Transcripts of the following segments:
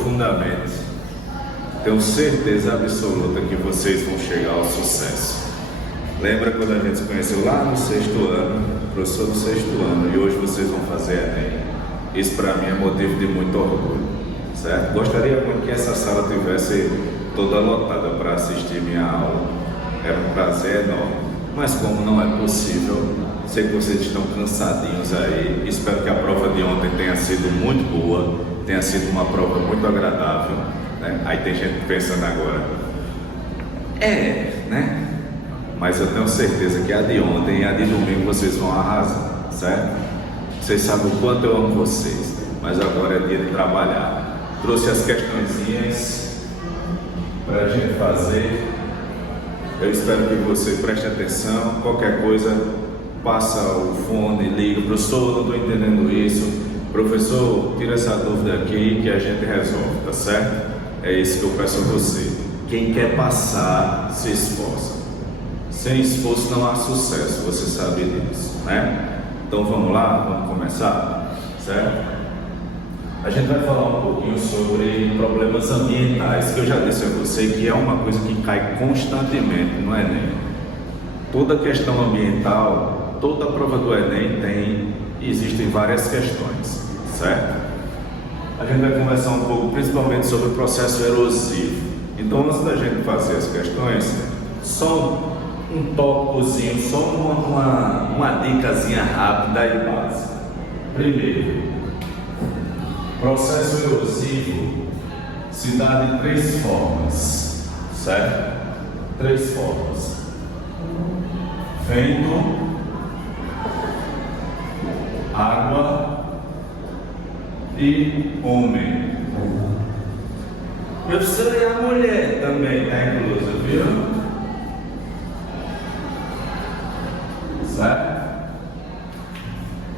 profundamente. Tenho certeza absoluta que vocês vão chegar ao sucesso. Lembra quando a gente se conheceu lá no 6º ano, professor do 6º ano, e hoje vocês vão fazer Enem? Isso para mim é motivo de muito orgulho, certo? Gostaria muito que essa sala tivesse toda lotada para assistir minha aula. Era um prazer enorme, mas como não é possível, sei que vocês estão cansadinhos aí. Espero que a prova de ontem tenha sido muito boa, tenha sido uma prova muito agradável, né? Aí tem gente pensando agora, né? Mas eu tenho certeza que a de ontem e a de domingo vocês vão arrasar, certo? Vocês sabem o quanto eu amo vocês, mas agora é dia de trabalhar. Trouxe as questõezinhas para a gente fazer. Eu espero que você preste atenção. Qualquer coisa, passa o fone, liga. Professor, não estou entendendo isso. Professor, tira essa dúvida aqui que a gente resolve, tá certo? É isso que eu peço a você. Quem quer passar, se esforça. Sem esforço não há sucesso, você sabe disso, né? Então vamos lá, vamos começar, certo? A gente vai falar um pouquinho sobre problemas ambientais, que eu já disse a você que é uma coisa que cai constantemente no Enem. Toda questão ambiental, toda prova do Enem tem, e existem várias questões, certo? A gente vai conversar um pouco principalmente sobre o processo erosivo. Então antes da gente fazer as questões, só um tópicozinho, só uma dicasinha rápida e básica. Primeiro, processo erosivo se dá de 3 formas, certo? 3 formas: vento, água e homem. Professor, e a mulher também está inclusa, viu? Certo?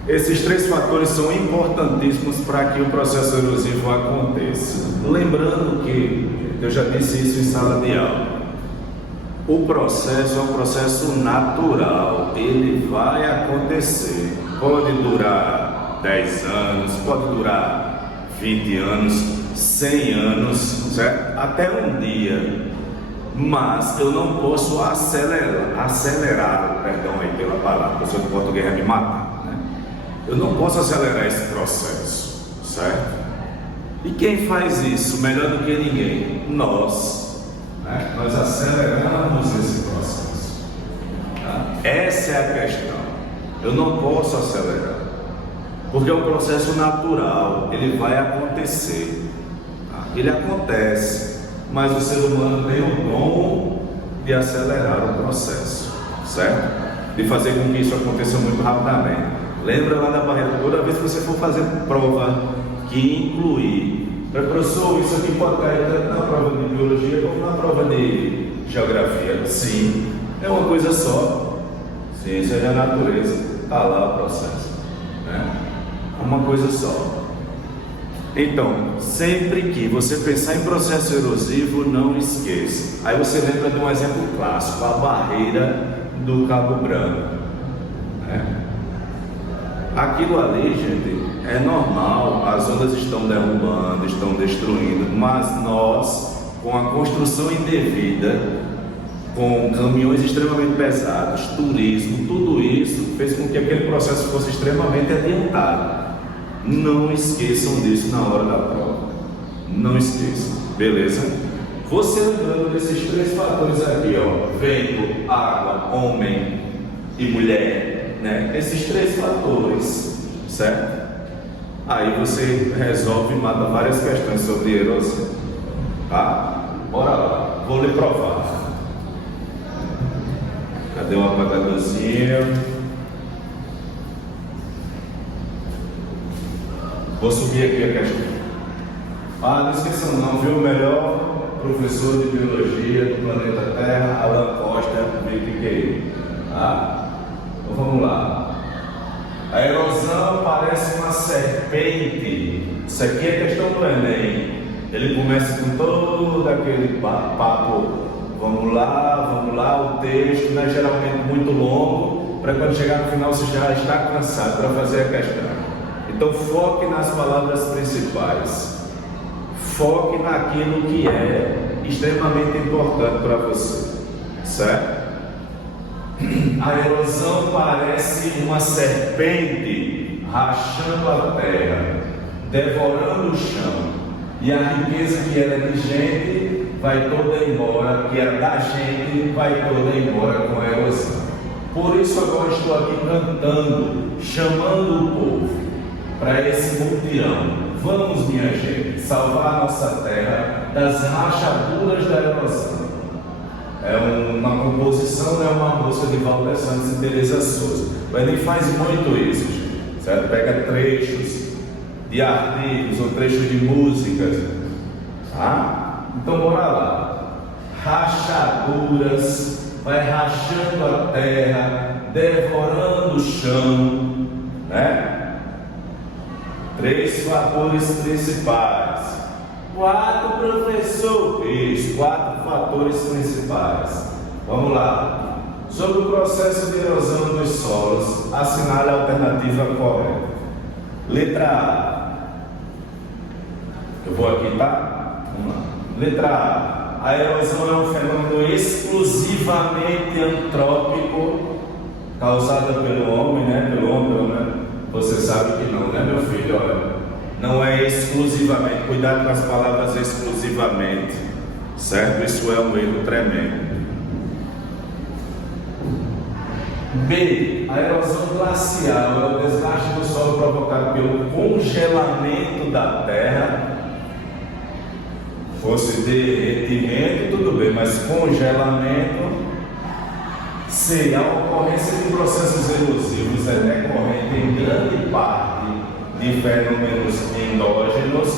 Esses 3 fatores são importantíssimos para que o processo erosivo aconteça. Lembrando que, eu já disse isso em sala de aula, o processo é um processo natural, ele vai acontecer. Pode durar 10 anos, pode durar 20 anos, 100 anos, certo? Até um dia. Mas eu não posso acelerar, perdão aí pela palavra, o professor de português vai me matar, né? Eu não posso acelerar esse processo, certo? E quem faz isso melhor do que ninguém? Nós, né? Nós aceleramos esse processo, tá? Essa é a questão. Eu não posso acelerar, porque é um processo natural, ele vai acontecer, tá? Ele acontece, mas o ser humano tem o dom de acelerar o processo, certo? De fazer com que isso aconteça muito rapidamente. Lembra lá da barreira, toda vez que você for fazer prova que incluir, professor, isso aqui pode cair tanto na prova de biologia como na prova de geografia. Sim, é uma coisa só. Ciência da natureza, está lá o processo, né? Uma coisa só. Então, sempre que você pensar em processo erosivo, não esqueça. Aí você lembra de um exemplo clássico, a barreira do Cabo Branco, né? Aquilo ali, gente, é normal, as ondas estão derrubando, estão destruindo, mas nós, com a construção indevida, com caminhões extremamente pesados, turismo, tudo isso fez com que aquele processo fosse extremamente adiantado. Não esqueçam disso na hora da prova. Não esqueçam, beleza? Você lembrando desses 3 fatores aqui, ó, vento, água, homem e mulher, né? Esses 3 fatores, certo? Aí você resolve e mata várias questões sobre erosão, tá? Bora lá, vou lhe provar. Cadê o apagadorzinho? Vou subir aqui a questão. Não esqueçam não, viu? O melhor professor de biologia do planeta Terra, Alan Costa, VQQI. Tá? Então vamos lá. A erosão parece uma serpente. Isso aqui é questão do Enem. Ele começa com todo aquele papo. Vamos lá, o texto, né? Geralmente muito longo, para quando chegar no final você já está cansado para fazer a questão. Então foque nas palavras principais. foque naquilo que é extremamente importante para você, certo? A erosão parece uma serpente rachando a terra, devorando o chão, e a riqueza que era de gente vai toda embora, que era da gente vai toda embora com a erosão. Por isso agora estou aqui cantando, chamando o povo para esse mutirão. Vamos, minha gente, salvar a nossa terra das rachaduras da erosão. É uma composição, é uma música de Walter Santos e Teresa Souza. O Enem faz muito isso, gente, certo? Pega trechos de artigos ou trechos de músicas, tá? Então bora lá. Rachaduras, vai rachando a terra, devorando o chão, né? 3 fatores principais. 4, professor. Isso, 4 fatores principais. Vamos lá. Sobre o processo de erosão dos solos, assinale a alternativa correta. Letra A. Eu vou aqui, tá? Vamos lá. Letra A. A erosão é um fenômeno exclusivamente antrópico, causado pelo homem, né? Pelo homem, né? Você sabe que não, né, meu filho? Olha, não é exclusivamente, cuidado com as palavras exclusivamente, certo? Isso é um erro tremendo. B. A erosão glacial é o desgaste do solo provocado pelo congelamento da terra. Fosse derretimento, tudo bem, mas congelamento. C. A ocorrência de processos erosivos é decorrente em grande parte de fenômenos endógenos,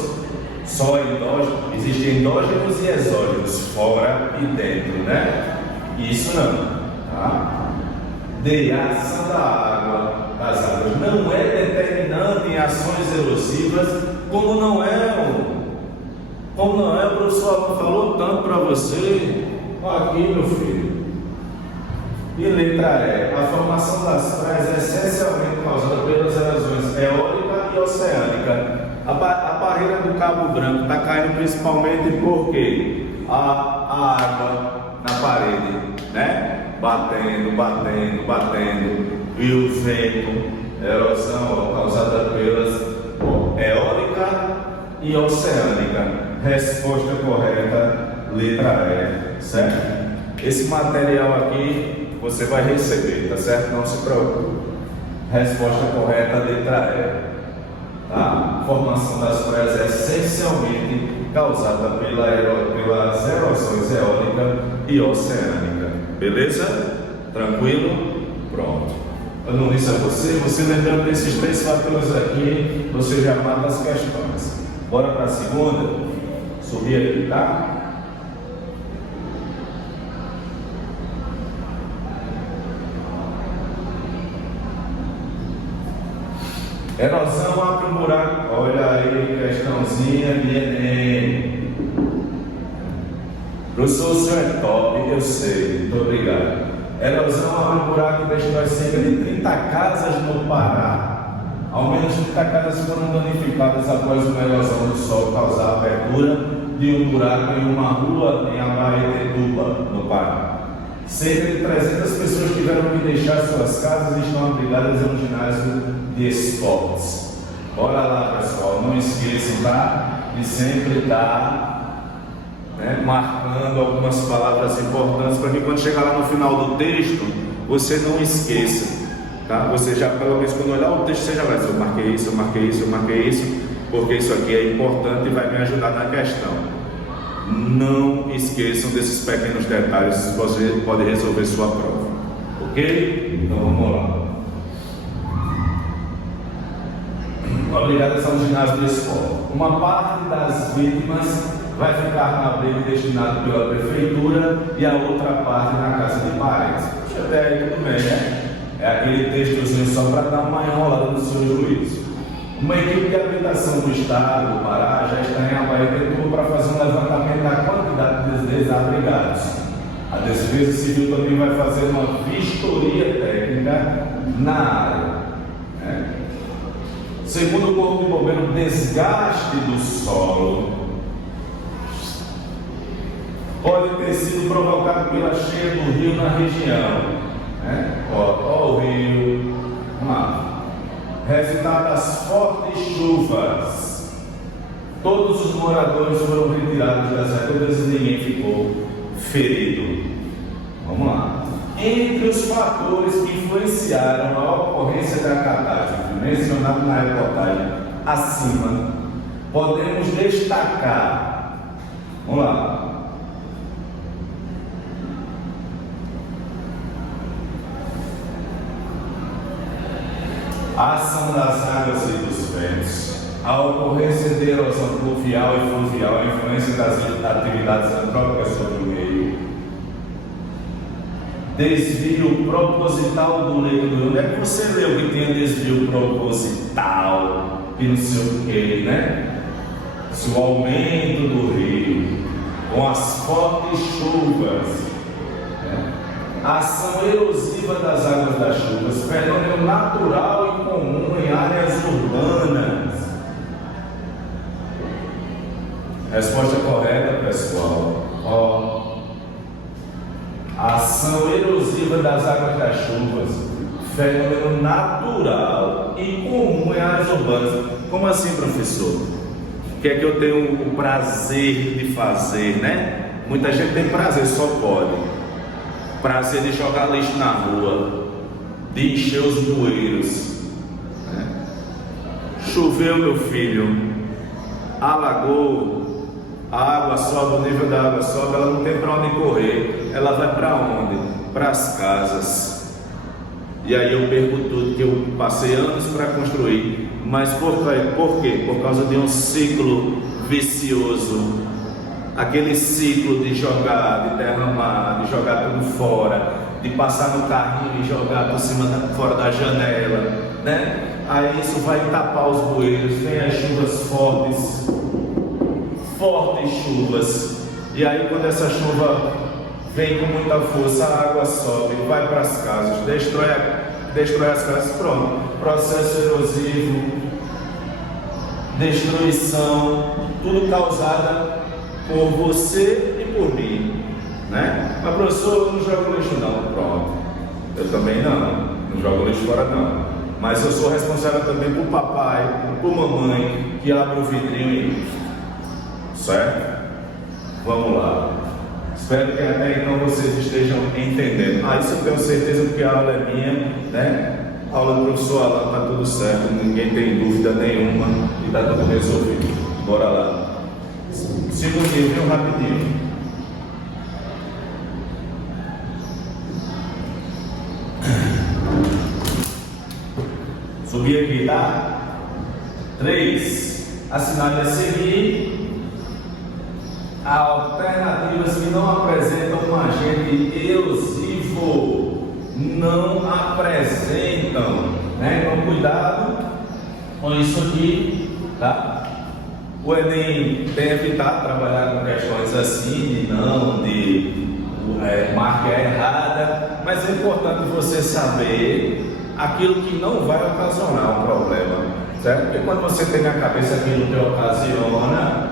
só endógenos, existem endógenos e exógenos, fora e dentro, né? Isso não, tá? D. A ação da água, das águas, não é determinante em ações erosivas, como não é, o professor Alan falou tanto para você, aqui, meu filho. E letra E. A formação das praias é essencialmente causada pelas erosões eólica e oceânica. A barreira do Cabo Branco está caindo principalmente porque a água na parede, né? Batendo, e o vento, erosão causada pelas eólica e oceânica. Resposta correta, letra E, certo? Esse material aqui você vai receber, tá certo? Não se preocupe. Resposta correta, letra E. Tá? Formação das praias é essencialmente causada pelas erosões eólica e oceânica. Beleza? Tranquilo? Pronto. Eu não disse a você lembrando desses 3 fatores aqui, você já mata as questões. Bora para a segunda? Subir aqui, tá? Erosão abre um buraco. Olha aí, questãozinha de Enem. Professor, o senhor é top, eu sei, muito obrigado. Erosão abre um buraco e destrói cerca de 30 casas no Pará. Ao menos 30 casas foram danificadas após uma erosão do solo causar a abertura de um buraco em uma rua em Abaetetuba, no Pará. Cerca de 300 pessoas tiveram que deixar suas casas e estão abrigadas em um ginásio de esportes. Bora lá, pessoal, não esqueçam, tá? De sempre estar marcando algumas palavras importantes para que quando chegar lá no final do texto, você não esqueça, tá? Você já, pelo menos quando olhar o texto, você já vai dizer, eu marquei isso, porque isso aqui é importante e vai me ajudar na questão. Não esqueçam desses pequenos detalhes, você pode resolver sua prova, ok? Então vamos lá. Obrigadas ao ginásio de escola. Uma parte das vítimas vai ficar no abrigo destinado pela prefeitura e a outra parte na casa de parentes. Até aí tudo bem, né? É aquele textozinho só para dar uma enrolada no seu juízo. Uma equipe de habitação do Estado do Pará já está em Abaetetuba para fazer um levantamento da quantidade de desabrigados. A Defesa Civil também vai fazer uma vistoria técnica na área. Segundo o Corpo de Bombeiros, o desgaste do solo pode ter sido provocado pela cheia do rio na região, né? Ó o rio, vamos lá. Resultado das fortes chuvas, todos os moradores foram retirados das recolhas e ninguém ficou ferido. Vamos lá. Entre os fatores que influenciaram a ocorrência da catástrofe mencionado na reportagem acima, podemos destacar, vamos lá, a ação das águas e dos ventos, a ocorrência de erosão pluvial e fluvial, a influência das atividades antrópicas sobre o meio, desvio proposital do leito do rio. Onde é que você leu que tem desvio proposital, que não sei o que, né? Se o aumento do rio, com as fortes chuvas, a ação erosiva das águas das chuvas, fenômeno natural e comum em áreas urbanas. Resposta correta, pessoal. Ó, a ação erosiva das águas das chuvas, fenômeno natural e comum em áreas urbanas. Como assim, professor? O que é que eu tenho o prazer de fazer, né? Muita gente tem prazer, só pode. Prazer de jogar lixo na rua, de encher os bueiros, né? Choveu, meu filho, alagou, a água sobe, o nível da água sobe, ela não tem para onde correr, ela vai para onde? Para as casas. E aí eu perco tudo que eu passei anos para construir. Mas por quê? Por causa de um ciclo vicioso. Aquele ciclo de jogar, de derramar, de jogar tudo fora, de passar no carrinho e jogar por cima, fora da janela, né? Aí isso vai tapar os bueiros, vem as chuvas fortes chuvas, e aí quando essa chuva vem com muita força, a água sobe, vai para as casas, destrói as casas, pronto, processo erosivo, destruição, tudo causada por você e por mim, né? Mas professor, eu não jogo lixo não, pronto, eu também não jogo lixo fora não, mas eu sou responsável também por papai, por mamãe, que abre o vidrinho e certo? Vamos lá, espero que até então vocês estejam entendendo. Isso eu tenho certeza porque a aula é minha, né? A aula do professor Alan está tudo certo, ninguém tem dúvida nenhuma e está tudo resolvido. Bora lá. Segundinho, viu? Rapidinho. Subir aqui, tá? 3. Assinale a seguir alternativas que não apresentam um agente erosivo. Não apresentam, né? Então cuidado com isso aqui, tá? O Enem tem evitado trabalhar com questões assim, de marca errada, mas é importante você saber aquilo que não vai ocasionar um problema, certo? Porque quando você tem na cabeça aquilo que ocasiona,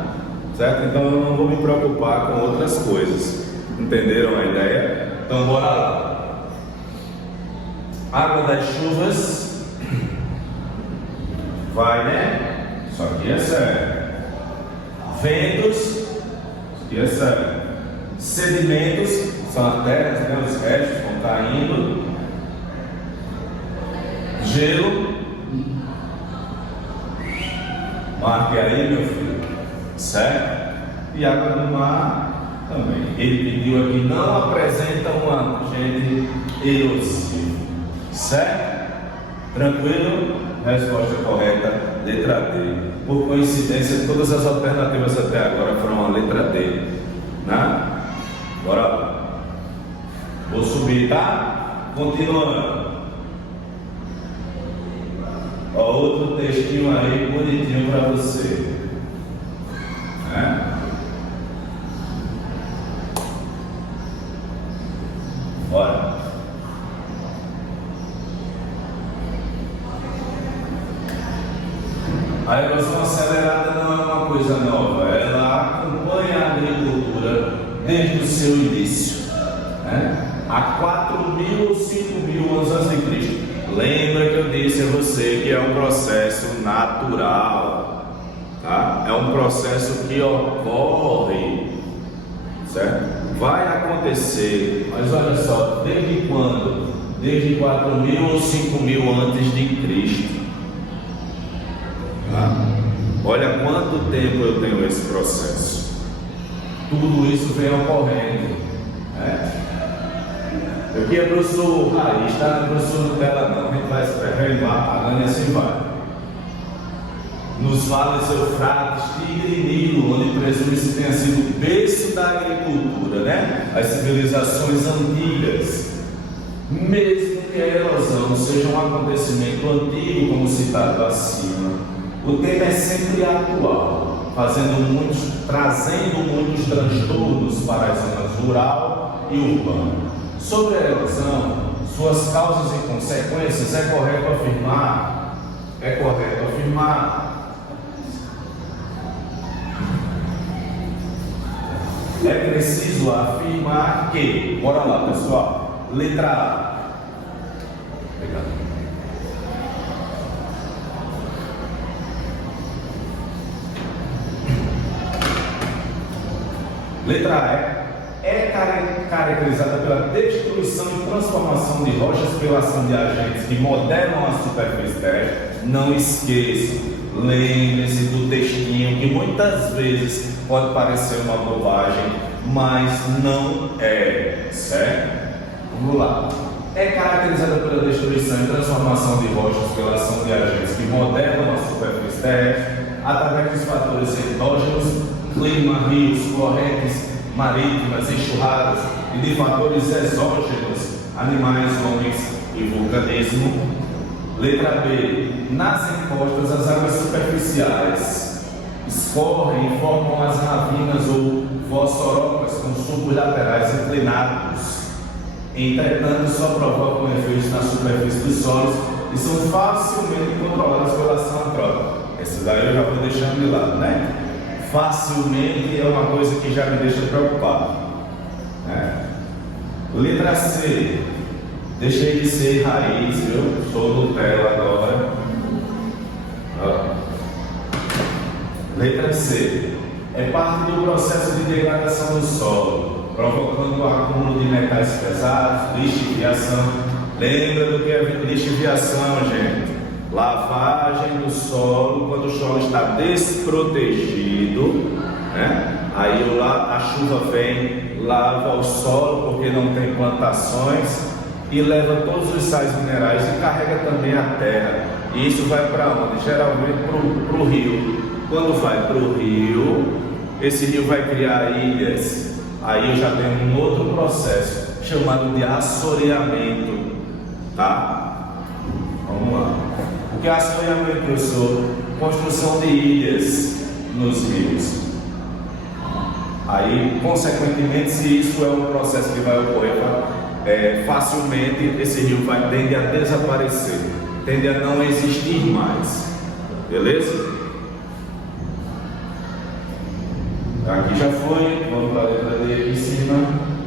certo? Então eu não vou me preocupar com outras coisas, entenderam a ideia? Então bora lá. Água das chuvas, vai, né? Isso aqui é sério. Ventos, isso aqui é sério. Sedimentos, são as terras, né? Os restos vão caindo. Gelo, marque aí, meu filho, certo? E água do mar também. Ele pediu aqui, não apresenta um agente erosivo, certo? Tranquilo? Resposta correta, letra D. Por coincidência, todas as alternativas até agora foram a letra D, né? Bora lá. Vou subir, tá? Continuando. Ó, outro textinho aí bonitinho para você, né? Bora. A erosão acelerada não é uma coisa nova, ela acompanha a agricultura desde o seu início, né? Há 4.000 ou 5.000 anos antes de Cristo. Lembra que eu disse a você que é um processo natural, tá? É um processo que ocorre, certo? Vai acontecer, mas olha só, desde quando? Desde 4.000 ou 5.000 antes de Cristo. Tá? Olha quanto tempo eu tenho esse processo. Tudo isso vem ocorrendo, né? Eu queria professor Raiz, tá? Professor Nutella não, a gente vai se apagando e assim vai. Nos vales Eufrates, Tigre e Nilo, onde presume-se tenha sido o berço da agricultura, né? As civilizações antigas. Mesmo que a erosão seja um acontecimento antigo, como citado acima, o tema é sempre atual, trazendo muitos transtornos para as zonas rural e urbana. Sobre a erosão, suas causas e consequências, é correto afirmar, é preciso afirmar que, bora lá pessoal, letra A. Obrigado. Letra A é caracterizada pela destruição e transformação de rochas pela ação de agentes que modelam a superfície terrestre. Não esqueça, lembre-se do textinho que muitas vezes pode parecer uma bobagem, mas não é, certo? Vamos lá. É caracterizada pela destruição e transformação de rochas pela ação de agentes que modelam a superfície terrestre através dos fatores endógenos, clima, rios, correntes marítimas, enxurradas, e de fatores exógenos, animais, homens e vulcanismo. Letra B. Nas encostas, as águas superficiais escorrem e formam as ravinas ou vossorocas com sulcos laterais inclinados. Entretanto, só provocam efeitos na superfície dos solos e são facilmente controladas pela ação antrópica. Esse daí eu já vou deixando de lado, né? Facilmente é uma coisa que já me deixa preocupado, né? Letra C. Deixei de ser raiz, viu? Sou Nutella agora. Letra C. É parte do processo de degradação do solo, provocando o acúmulo de metais pesados, lixiviação. Lembra do que é lixiviação, gente? Lavagem do solo quando o solo está desprotegido, né? Aí a chuva vem, lava o solo porque não tem plantações e leva todos os sais minerais e carrega também a terra. E isso vai para onde? Geralmente para o rio. Quando vai para o rio, esse rio vai criar ilhas. Aí eu já tenho um outro processo chamado de assoreamento, tá? Vamos lá. O que é assoreamento, professor? Construção de ilhas nos rios. Aí, consequentemente, se isso é um processo que vai ocorrer, facilmente esse rio tende a desaparecer, tende a não existir mais. Beleza? Aqui já foi, vamos para a letra D aqui em cima.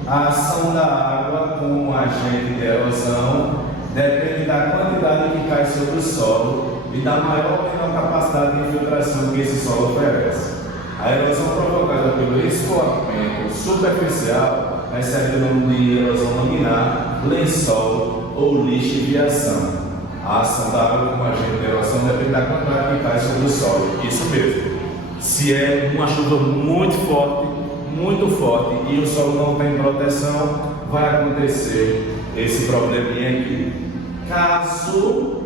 A ação da água como agente de erosão depende da quantidade que cai sobre o solo e da maior ou menor capacidade de infiltração que esse solo oferece. A erosão provocada pelo escoamento superficial recebe o nome de erosão laminar, lençol ou lixiviação. A ação da água como agente de erosão depende da quantidade que cai sobre o solo. Isso mesmo. Se é uma chuva muito forte e o solo não tem proteção, vai acontecer esse probleminha aqui. Caso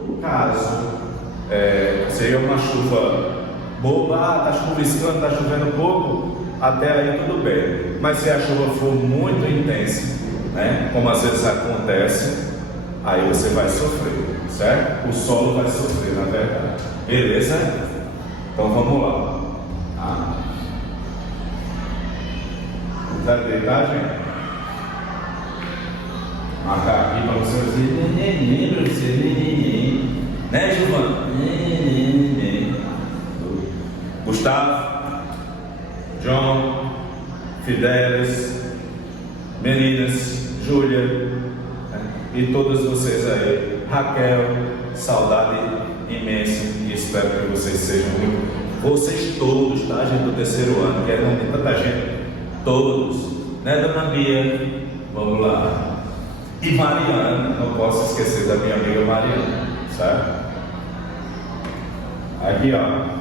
seja uma chuva boba, está chuviscando, está chovendo pouco, até aí tudo bem. Mas se a chuva for muito intensa, né, como às vezes acontece, aí você vai sofrer, certo? O solo vai sofrer, na verdade. Beleza? Então vamos lá. Tá deitar, gente? Marcar aqui para você dizer neném, para você neném, né, Giovana? Neném. Gustavo, John, Fidelis, meninas, Júlia, né? E todas vocês aí, Raquel, saudade imensa e espero que vocês sejam muito, vocês todos, tá, gente do terceiro ano, que é de tanta gente, todos, né, dona Bia, vamos lá, e Mariana, não posso esquecer da minha amiga Mariana, certo? Aqui, ó.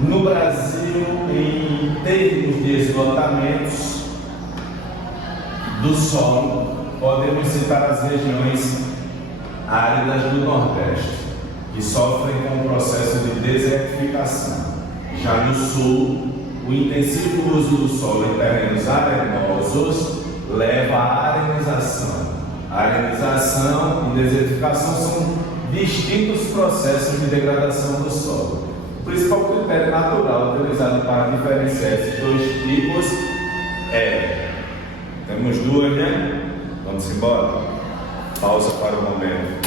No Brasil, em termos de esgotamentos do solo, podemos citar as regiões áridas do Nordeste, que sofrem com o processo de desertificação. Já no Sul, o intensivo uso do solo em terrenos arenosos leva à arenização. A arenização e desertificação são distintos processos de degradação do solo. O principal critério natural utilizado para diferenciar esses dois tipos é... Temos duas, né? Vamos embora? Pausa para o momento.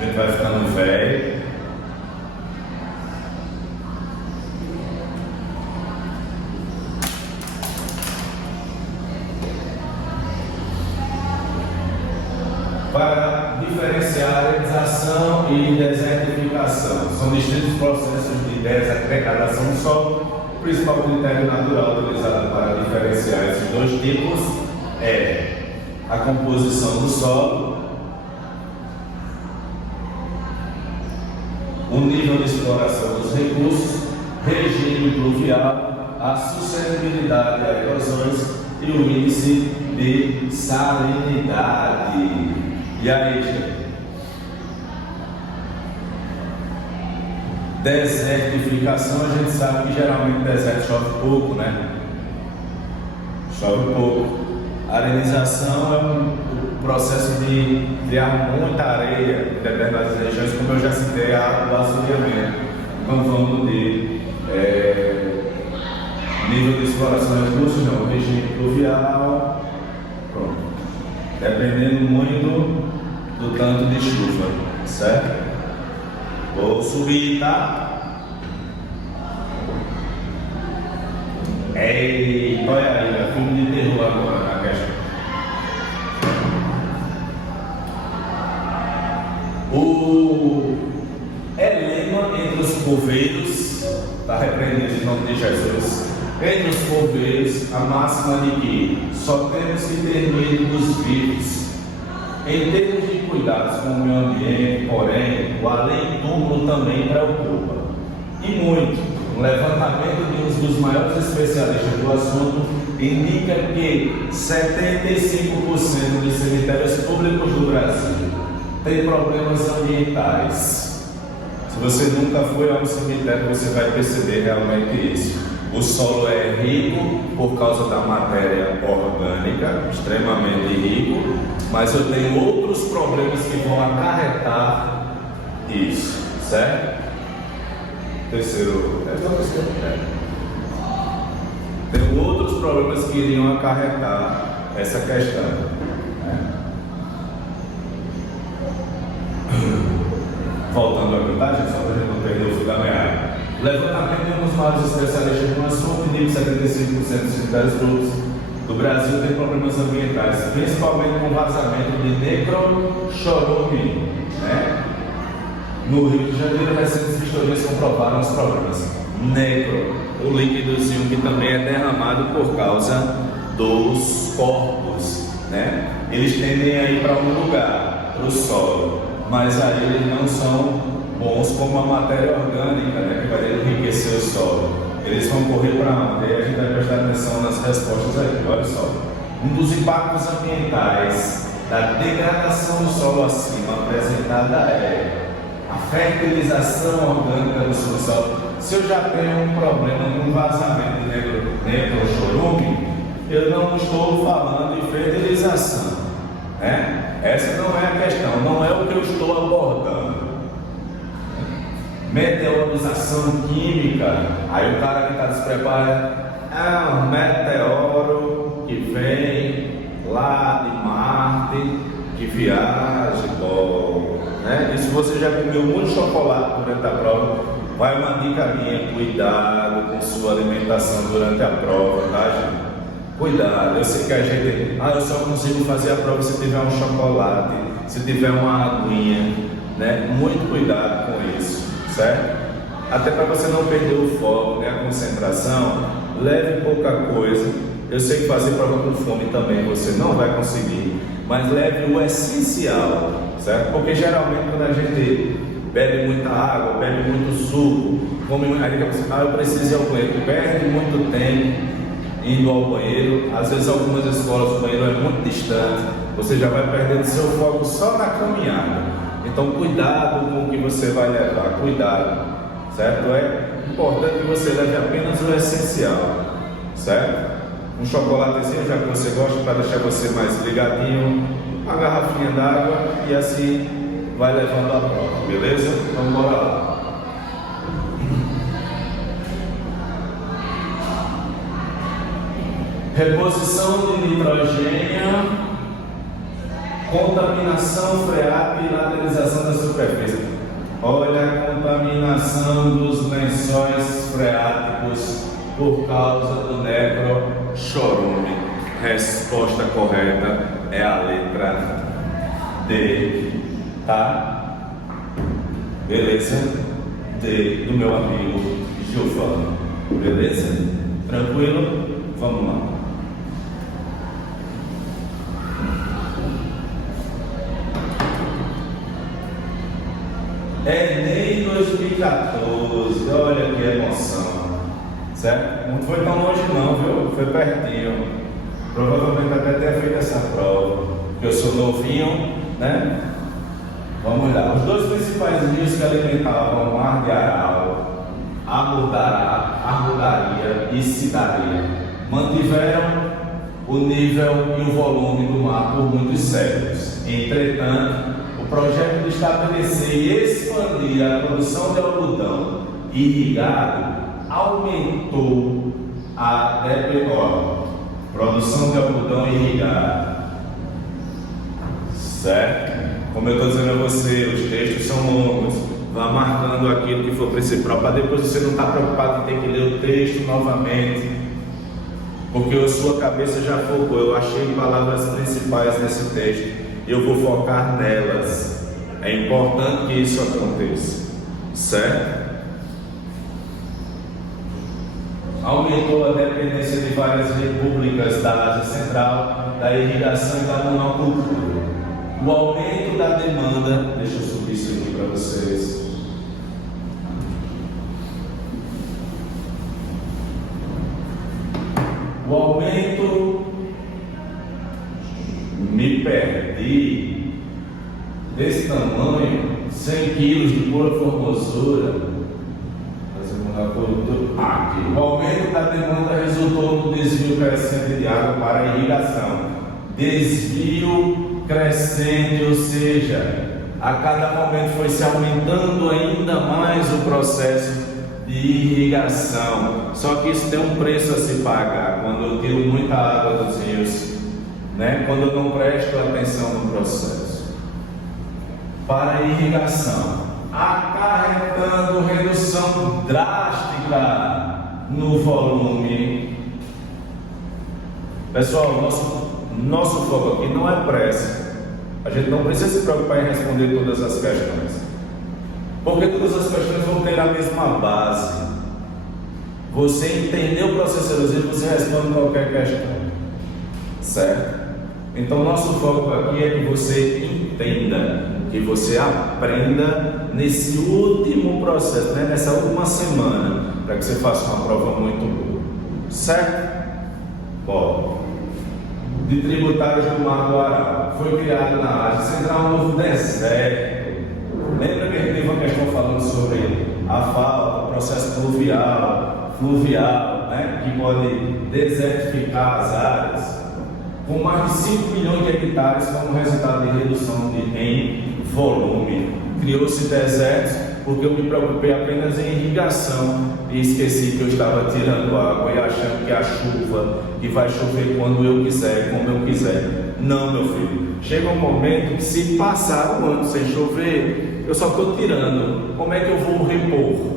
A gente vai ficando velho. Para diferenciar a arenização e desertificação. São distintos processos de degradação do solo. O principal critério natural utilizado para diferenciar esses dois tipos é a composição do solo, o nível de exploração dos recursos, regime pluvial, a suscetibilidade a erosões e o índice de salinidade. E aí, gente? Desertificação, a gente sabe que geralmente deserto chove pouco, né? Chove pouco. Arenização é um processo de criar muita areia em determinadas regiões, como eu já citei, a água do assoreamento. Então vamos de nível de exploração de recursos, não, regime pluvial, pronto. Dependendo muito do tanto de chuva, certo? Vou subir, tá? Ei, olha aí, é filme de terror agora na questão. É lema entre os poveiros, está repreendido em nome de Jesus. Entre os poveiros, a máxima de que só temos que ter medo dos vivos. Em termos de cuidados com o meio ambiente, porém, o além-túmulo também preocupa. E muito. Um levantamento de um dos maiores especialistas do assunto indica que 75% dos cemitérios públicos do Brasil têm problemas ambientais. Se você nunca foi a um cemitério, você vai perceber realmente isso. O solo é rico por causa da matéria orgânica, extremamente rico, mas eu tenho outros problemas que vão acarretar isso, certo? Terceiro, tem outros problemas que iriam acarretar essa questão, né? Voltando à contagem, só para a gente não perder o fio da meada. Levantamento de um dos maiores especialistas no assunto indica que 75% dos cemitérios públicos do Brasil tem problemas ambientais, principalmente com vazamento de necrochorume, né? No Rio de Janeiro, recentes vistorias comprovaram os problemas. Necro, o líquidozinho que também é derramado por causa dos corpos, né? Eles tendem a ir para um lugar, para o solo, mas aí eles não são bons como a matéria orgânica, né, que vai enriquecer o solo. Eles vão correr para onde? Aí a gente vai prestar atenção nas respostas aqui. Olha só. Um dos impactos ambientais da degradação do solo acima apresentada é a fertilização orgânica do solo. Se eu já tenho um problema com vazamento de necrochorume, eu não estou falando de fertilização, né? Essa não é a questão, não é o que eu estou abordando. Meteorização química, aí o cara que está despreparado, é um meteoro que vem lá de Marte, que viaja, né? E se você já comeu muito chocolate durante a prova, Vai uma dica minha: cuidado com sua alimentação durante a prova, tá, gente? Cuidado. Eu sei que a gente, eu só consigo fazer a prova se tiver um chocolate, se tiver uma aguinha, né? Muito cuidado com isso, certo? Até para você não perder o foco, né? A concentração. Leve pouca coisa. Eu sei que fazer prova com fome também você não vai conseguir, mas leve o essencial, certo? Porque geralmente quando a gente bebe muita água, bebe muito suco, come muito, aí eu preciso ir ao banheiro, perde muito tempo indo ao banheiro. Às vezes algumas escolas o banheiro é muito distante, você já vai perdendo seu foco só na caminhada. Então cuidado com o que você vai levar, cuidado, certo? É importante que você leve apenas o essencial, certo? Um chocolatezinho, já que você gosta, para deixar você mais ligadinho, uma garrafinha d'água e assim vai levando a prova, beleza? Então bora lá. Reposição de nitrogênio, contaminação freática e lateralização da superfície. Olha a contaminação dos lençóis freáticos por causa do necrochorume. Resposta correta é a letra D, tá? Beleza? D do meu amigo Giovanni. Beleza? Tranquilo? Vamos lá. Enem 2014, olha que emoção, certo? Não foi tão longe não, viu? Foi pertinho. Provavelmente até ter feito essa prova, porque eu sou novinho, né? Vamos lá. Os dois principais rios que alimentavam o Mar de Aral, Arrudaria e Cidaria, mantiveram o nível e o volume do mar por muitos séculos. Entretanto, o projeto de estabelecer e expandir a produção de algodão irrigado aumentou a produção de algodão irrigado, certo? Como eu estou dizendo a você, os textos são longos. Vá marcando aquilo que for principal, para depois você não estar preocupado em ter que ler o texto novamente, porque a sua cabeça já focou. Eu achei palavras principais nesse texto e eu vou focar nelas. É importante que isso aconteça, certo? Aumentou a dependência de várias repúblicas da Ásia Central da irrigação e da monocultura. O aumento da demanda, deixa eu subir isso aqui para vocês. O aumento, me perdi, desse tamanho, 100 quilos de pura formosura. Aqui. O aumento da demanda resultou no desvio crescente de água para a irrigação. Desvio crescente, ou seja, a cada momento foi se aumentando ainda mais o processo de irrigação. Só que isso tem um preço a se pagar quando eu tiro muita água dos rios, né? Quando eu não presto atenção no processo. Para a irrigação, acarretando redução drástica no volume. Pessoal, nosso foco aqui não é pressa. A gente não precisa se preocupar em responder todas as questões, porque todas as questões vão ter a mesma base. Você entendeu o processo erosivo, você responde qualquer questão, certo? Então nosso foco aqui é que você entenda, que você aprenda nesse último processo, né? Nessa última semana, para que você faça uma prova muito boa, certo? Bom, de tributários do Mar do Aral, foi criado na Ásia Central um novo deserto. Lembra que a gente teve uma questão falando sobre a falta, o processo fluvial, né? Que pode desertificar as áreas, com mais de 5 milhões de hectares como resultado de redução em volume. Criou-se desertos porque eu me preocupei apenas em irrigação e esqueci que eu estava tirando água e achando que a chuva, que vai chover quando eu quiser, como eu quiser. Não, meu filho, chega um momento que se passar um ano sem chover, eu só estou tirando. Como é que eu vou repor?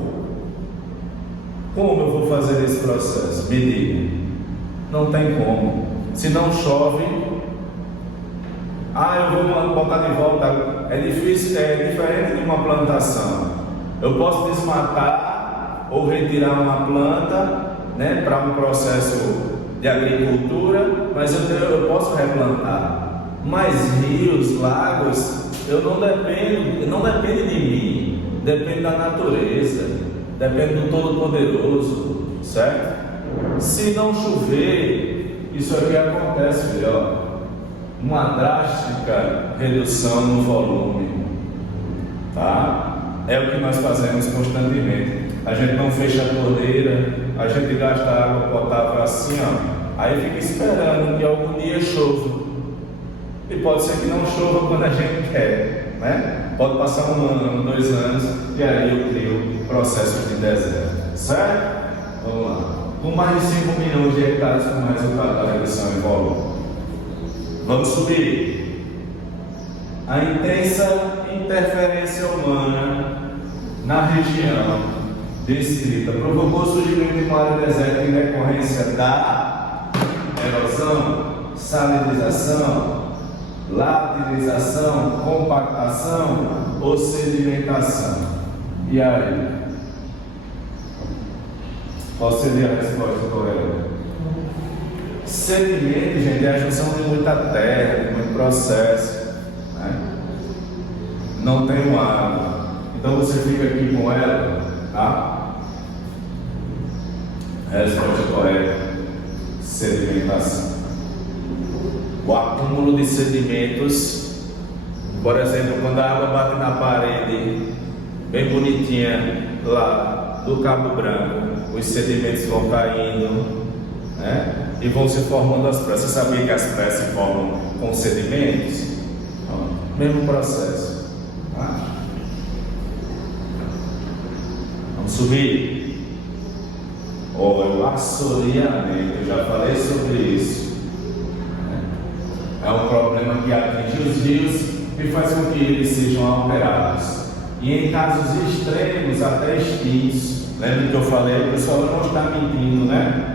Como eu vou fazer esse processo? Me diga. Não tem como. Se não chove, eu vou botar de volta. É difícil, é diferente de uma plantação. Eu posso desmatar ou retirar uma planta, né, para um processo de agricultura, mas eu posso replantar. Mas rios, lagos, não depende de mim, depende da natureza, depende do Todo-Poderoso, certo? Se não chover, isso aqui acontece, uma drástica redução no volume, tá? É o que nós fazemos constantemente. A gente não fecha a torneira, a gente gasta água potável assim, aí fica esperando que algum dia chova. E pode ser que não chova quando a gente quer, né? Pode passar 1 ano, 2 anos, e aí eu crio processos de deserto, certo? Vamos lá. Com mais de 5 milhões de hectares como resultado da redução em volume. Vamos subir. A intensa interferência humana na região descrita provocou o surgimento de uma área deserta em decorrência da erosão, salinização, latinização, compactação ou sedimentação. E aí? Qual seria a resposta correta? Sedimento, gente, é a junção de muita terra, de muito processo, né? Não tem água, então você fica aqui com ela, tá? Resposta correta: sedimentação. O acúmulo de sedimentos, por exemplo, quando a água bate na parede, bem bonitinha lá do Cabo Branco, os sedimentos vão caindo, né? E vão se formando as praias. Você sabia que as praias se formam com sedimentos? Mesmo processo, tá? Vamos subir. O assoreamento, eu já falei sobre isso. É um problema que atinge os rios e faz com que eles sejam alterados. E em casos extremos, até extintos. Lembra que eu falei? O pessoal não está mentindo, né?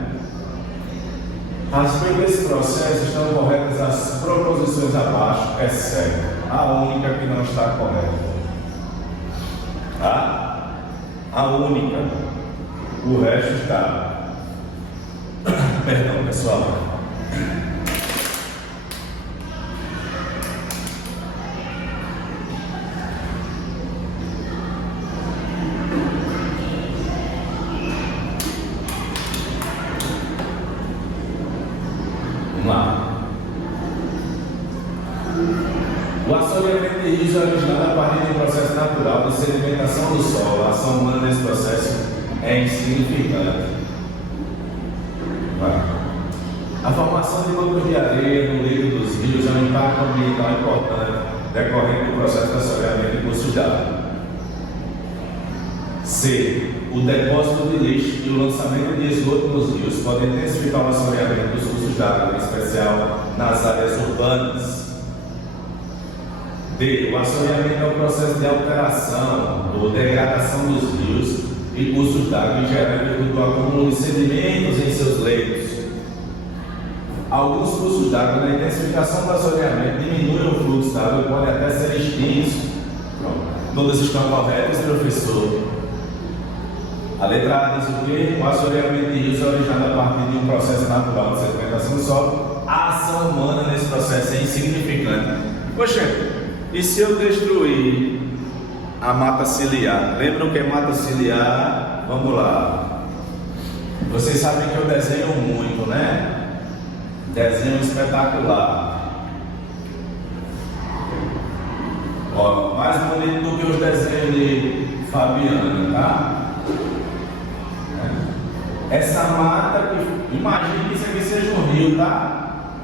A respeito desse processo estão corretas as proposições abaixo, exceto a única que não está correta. Tá? A única. O resto está. Perdão, pessoal. O assoreamento de rios é originado a partir de um processo natural de sedimentação do solo. A ação humana nesse processo é insignificante. A formação de bancos de areia no leito dos rios é um impacto ambiental importante decorrente do processo de assoreamento de cursos d'água. C. O depósito de lixo e o lançamento de esgoto nos rios podem intensificar o assoreamento dos cursos d'água, em especial nas áreas urbanas. D. O assoreamento é um processo de alteração ou degradação dos rios e cursos d'água em geral devido ao acúmulo de sedimentos em seus leitos. Alguns cursos d'água, na intensificação do assoreamento, diminuem o fluxo d'água e podem até ser extintos. Todas estão corretas, professor? A letra A diz o quê? O assoreamento de rios é originado a partir de um processo natural de sedimentação do solo. A ação humana nesse processo é insignificante. Poxa, e se eu destruir a mata ciliar? Lembram o que é mata ciliar? Vamos lá. Vocês sabem que eu desenho muito, né? Desenho espetacular. Ó, mais bonito do que os desenhos de Fabiana, tá? Essa mata, imagine que isso aqui seja um rio, tá?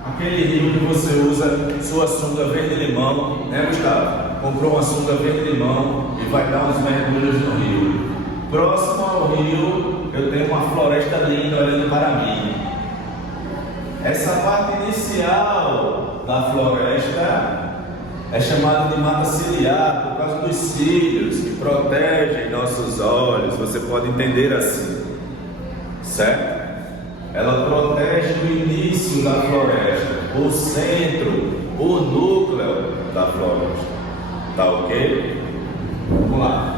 Aquele rio que você usa sua sunga verde-limão, né, Gustavo? Comprou uma sunga verde-limão e vai dar uns mergulhos no rio. Próximo ao rio, eu tenho uma floresta linda olhando para mim. Essa parte inicial da floresta é chamada de mata ciliar por causa dos cílios que protegem nossos olhos. Você pode entender assim. certo? Ela protege o início da floresta, o centro, o núcleo da floresta. Tá ok? Vamos lá.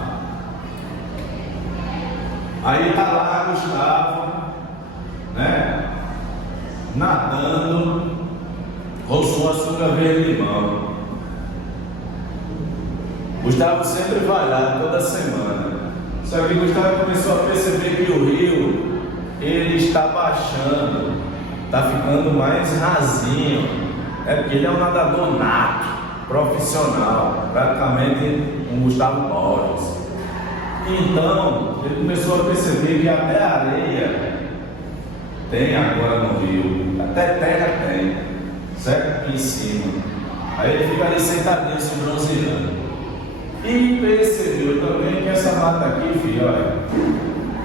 Aí tá lá Gustavo, né? Nadando com sua sunga verde-limão. Gustavo sempre vai lá toda semana. Só que Gustavo começou a perceber que o rio ele está baixando, está ficando mais rasinho. É porque ele é um nadador nato, profissional, praticamente um Gustavo Borges. Então ele começou a perceber que até areia tem agora no rio, até terra tem, certo? Aqui em cima. Aí ele fica ali sentadinho se bronzeando. E percebeu também que essa mata aqui, filho, olha,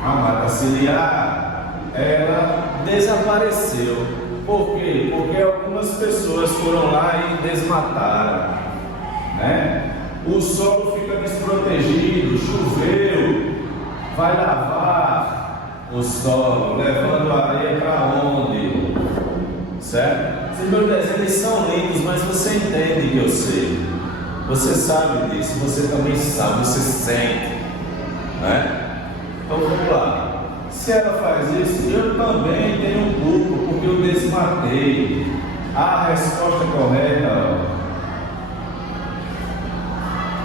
a mata ciliar, ela desapareceu. Por quê? Porque algumas pessoas foram lá e desmataram, né? O solo fica desprotegido, choveu, vai lavar o solo, levando a areia para onde? Certo? Esses meus desenhos são lindos, mas você entende que eu sei. Você sabe disso, você também sabe, você sente, né? Então vamos lá. Se ela faz isso, eu também tenho culpa, porque eu desmatei. A resposta correta,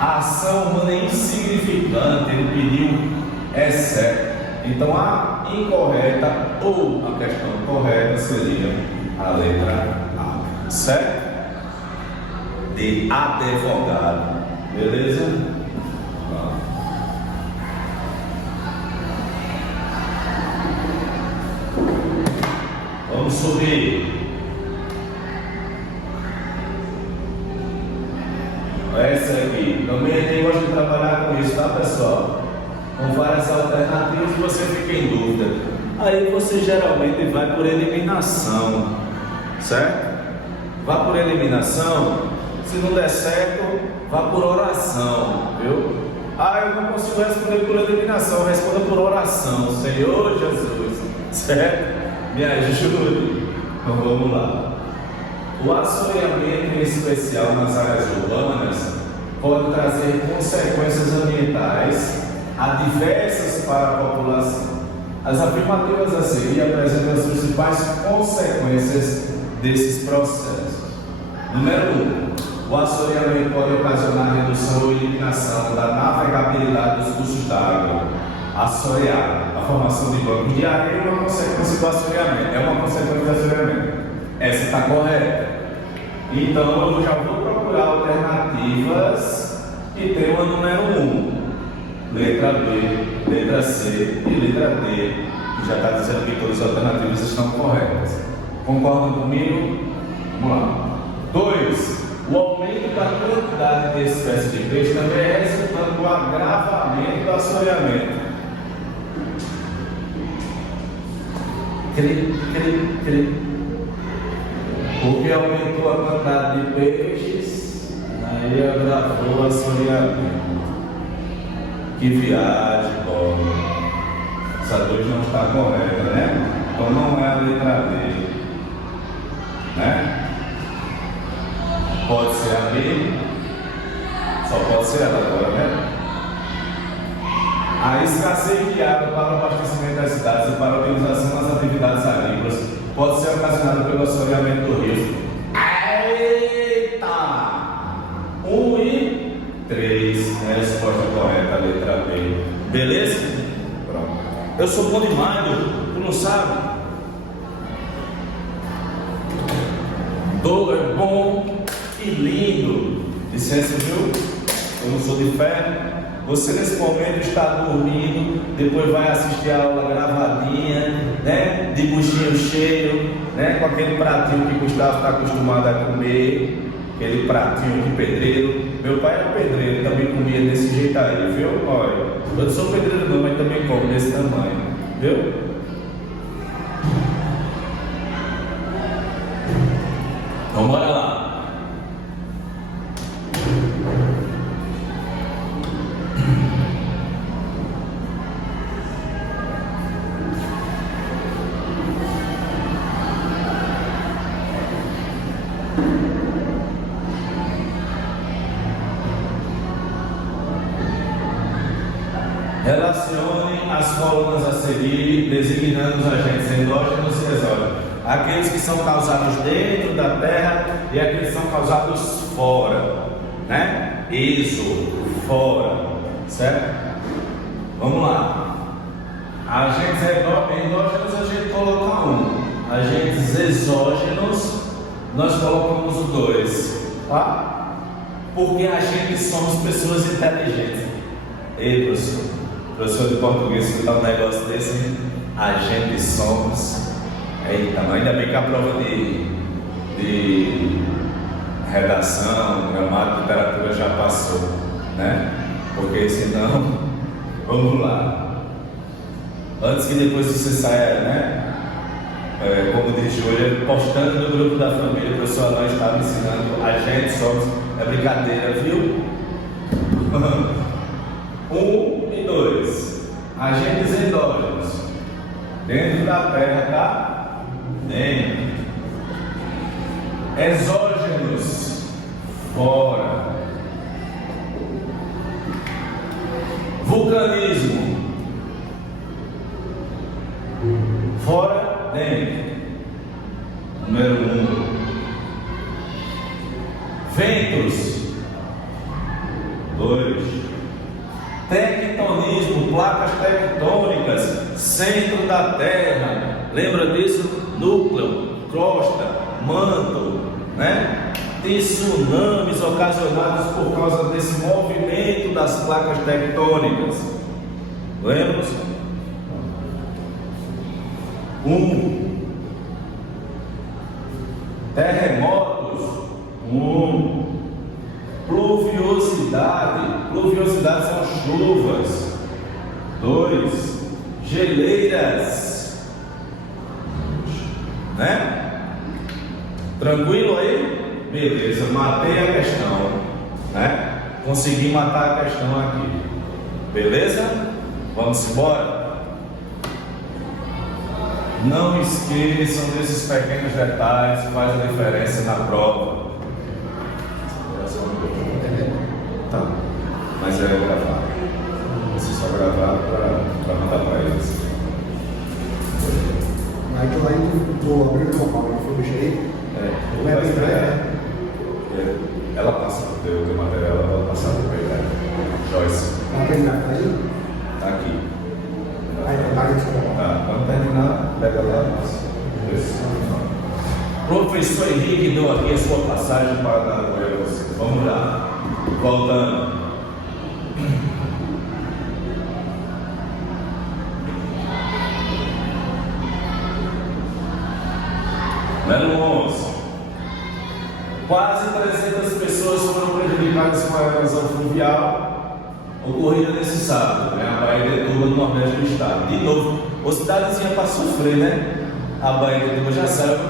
a ação humana é insignificante, ele pediu é certo. Então a incorreta ou a questão correta seria a letra A, certo? De advogado, beleza? Vamos subir. Essa aqui, também a gente gosta de trabalhar com isso, tá, pessoal? Com várias alternativas e você fica em dúvida. Aí você geralmente vai por eliminação, certo? Vá por eliminação. Se não der certo, vá por oração, viu? Eu não consigo responder por eliminação, responda por oração. Senhor Jesus, certo? Me ajude. Então vamos lá. O assoreamento, em especial nas áreas urbanas, pode trazer consequências ambientais adversas para a população. As afirmativas a seguir apresentam as principais consequências desses processos. Número 1. O assoreamento pode ocasionar redução ou eliminação da navegabilidade dos cursos d'água. Assorear, a formação de bancos de areia é uma consequência do assoreamento. É uma consequência do assoreamento. Essa está correta. Então eu já vou procurar alternativas e tem uma número 1. Letra B, letra C e letra D, que já está dizendo que todas as alternativas estão corretas. Concordam comigo? Vamos lá. 2. O aumento da quantidade de espécies de peixe também é resultado do agravamento do assoreamento. Porque aumentou a quantidade de peixes, aí agravou o assoreamento. Que viagem, Bob. Essa 2 não está correta, né? Então não é a letra D, né? Pode ser a B, só pode ser ela agora, né? A escassez de água para o abastecimento das cidades e para a utilização nas atividades agrícolas pode ser ocasionada pelo assoreamento do rio. Eita! 1 e 3 é a resposta correta, a letra B. Beleza? Pronto. Eu sou bom demais, tu não sabe? É bom e lindo. Licença, viu? Eu não sou de ferro. Você nesse momento está dormindo, depois vai assistir a aula gravadinha, né? De buchinho cheio, né? Com aquele pratinho que Gustavo está acostumado a comer, aquele pratinho de pedreiro. Meu pai era pedreiro, também comia desse jeito aí, viu? Olha, eu não sou pedreiro não, mas também como desse tamanho, viu? Então bora lá. as colunas a seguir, designando os agentes endógenos e exógenos. Aqueles que são causados dentro da terra e aqueles que são causados fora, né? Isso, fora, certo? Vamos lá. Agentes endógenos a gente coloca um, agentes exógenos nós colocamos o 2, tá? Porque a gente somos pessoas inteligentes. Ei, professor de português, se dá um negócio desse, a gente somos. Eita, mas ainda bem que a prova de redação, gramática, literatura já passou, né? Porque senão, vamos lá. Antes que depois você saia, né? Como diz Júlia, postando no grupo da família, o professor Alain estava ensinando, a gente somos, é brincadeira, viu? 1 e 2, agentes endógenos, dentro da terra, tá? Dentro. Exógenos, fora. Vulcanismo, fora, dentro. Número 1. Ventos, 2. Tectonismo, placas tectônicas, centro da Terra. Lembra disso? Núcleo, crosta, manto, né? Tsunamis ocasionados por causa desse movimento das placas tectônicas. Lembra? 1. Terremotos, 1. Pluviosidade são chuvas, 2. Geleiras, né? Tranquilo aí? Beleza, matei a questão, né? Consegui matar a questão aqui, beleza? Vamos embora? Não esqueçam desses pequenos detalhes que fazem a diferença na prova. Tá, mas é gravar. Você só gravar para mandar para eles. Aí tu vai do abrindo o local, ele foi mexer aí? Vai esperar. Ela passa por teu material, ela vai passar por ele. Joyce. Tá terminado aí? Tá aqui. Aí, paga de trabalho. Quando terminar, pega lá e passa. Professor Henrique deu aqui a sua passagem para dar para você. Vamos lá. Voltando. Número 11. Quase 300 pessoas foram prejudicadas com a erosão fluvial ocorrida nesse sábado, né? A Baía de Ituba, no nordeste do estado. De novo, ou cidadezinha para sofrer, né? A Baía de Ituba já sabe.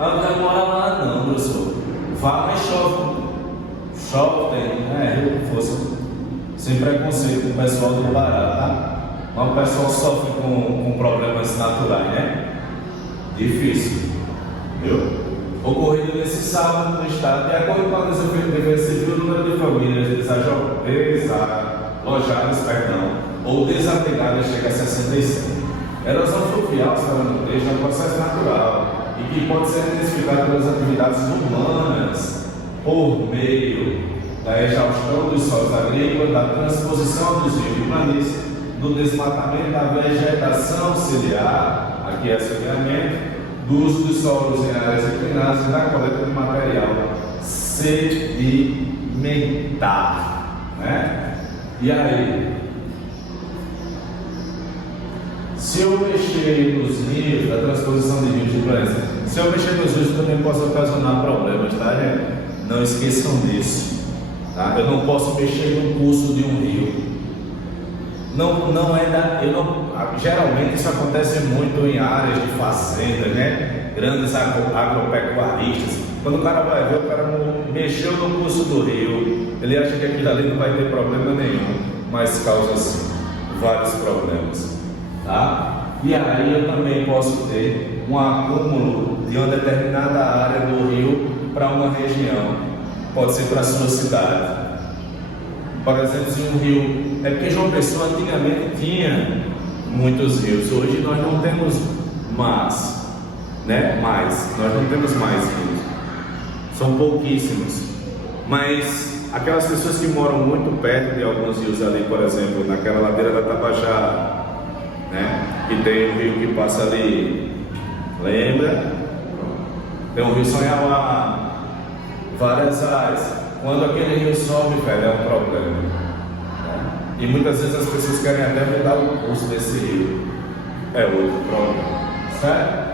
Ah, não quero morar lá não, professor. Vá, mas chove. Chove tem, força. Sem preconceito com o pessoal do Pará, tá? Mas o pessoal sofre com problemas naturais, né? Difícil, viu? Ocorrido nesse sábado no estado, de acordo com a Defesa Civil, o número de famílias desalojadas, ou desapegadas chega a 65. Erosão fluvial, estava no texto, é um processo natural e que pode ser identificado pelas atividades humanas por meio da exaustão dos solos agrícolas, da transposição dos rios e planícies, do desmatamento da vegetação ciliar, aqui é assoreamento, do uso dos solos em áreas inclinadas e da coleta de material sedimentar, né? E aí, se eu mexer nos rios, da transposição de rios de planeta, se eu mexer nos rios também posso ocasionar problemas, tá, gente? Não esqueçam disso, tá? Eu não posso mexer no curso de um rio. Geralmente isso acontece muito em áreas de fazenda, né? Grandes agropecuaristas. Quando o cara vai ver, o cara não mexeu no curso do rio, ele acha que aquilo ali não vai ter problema nenhum, mas causa sim vários problemas, tá? E aí eu também posso ter um acúmulo de uma determinada área do rio para uma região, pode ser para a sua cidade. Por exemplo, se um rio, é porque João Pessoa antigamente tinha muitos rios. Hoje nós não temos mais, nós não temos mais rios, são pouquíssimos, mas aquelas pessoas que moram muito perto de alguns rios ali, por exemplo, naquela ladeira da Tabajara, e tem um rio que passa ali, lembra? Tem um rio Sonhauá, várias áreas. Quando aquele rio sobe, velho, é um problema, e muitas vezes as pessoas querem até mudar o curso desse rio, é outro problema, certo?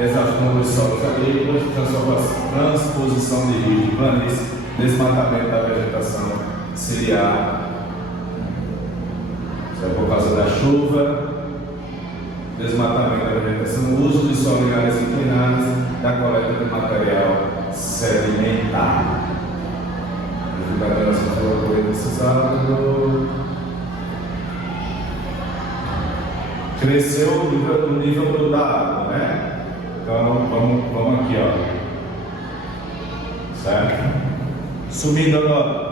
Exaustão dos solos agrícolas, transposição de rios de planície, desmatamento da vegetação ciliar, isso é por causa da chuva, desmatamento da vegetação, uso de solo em áreas inclinadas, da coleta de material sedimentar. A geração foi precisado. Cresceu o nível da água, Então vamos aqui, certo? Subindo agora.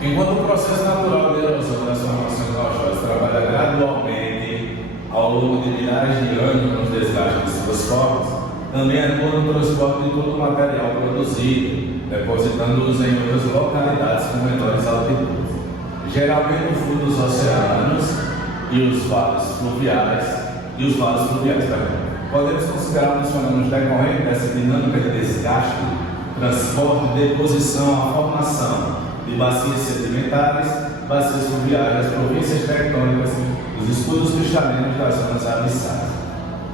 Enquanto o processo natural de erosão das formações rochosas trabalha gradualmente ao longo de milhares de anos nos desgastes de suas formas, também atua no transporte de todo o material produzido, depositando-os em outras localidades com menores altitudes, geralmente no fundo dos oceanos e os valos fluviais. Podemos considerar um dos fenômenos decorrentes dessa dinâmica de desgaste, transporte, deposição, a formação de bacias sedimentares, bacias fluviais, das províncias tectônicas, os escudos cristalinos das zonas abissais.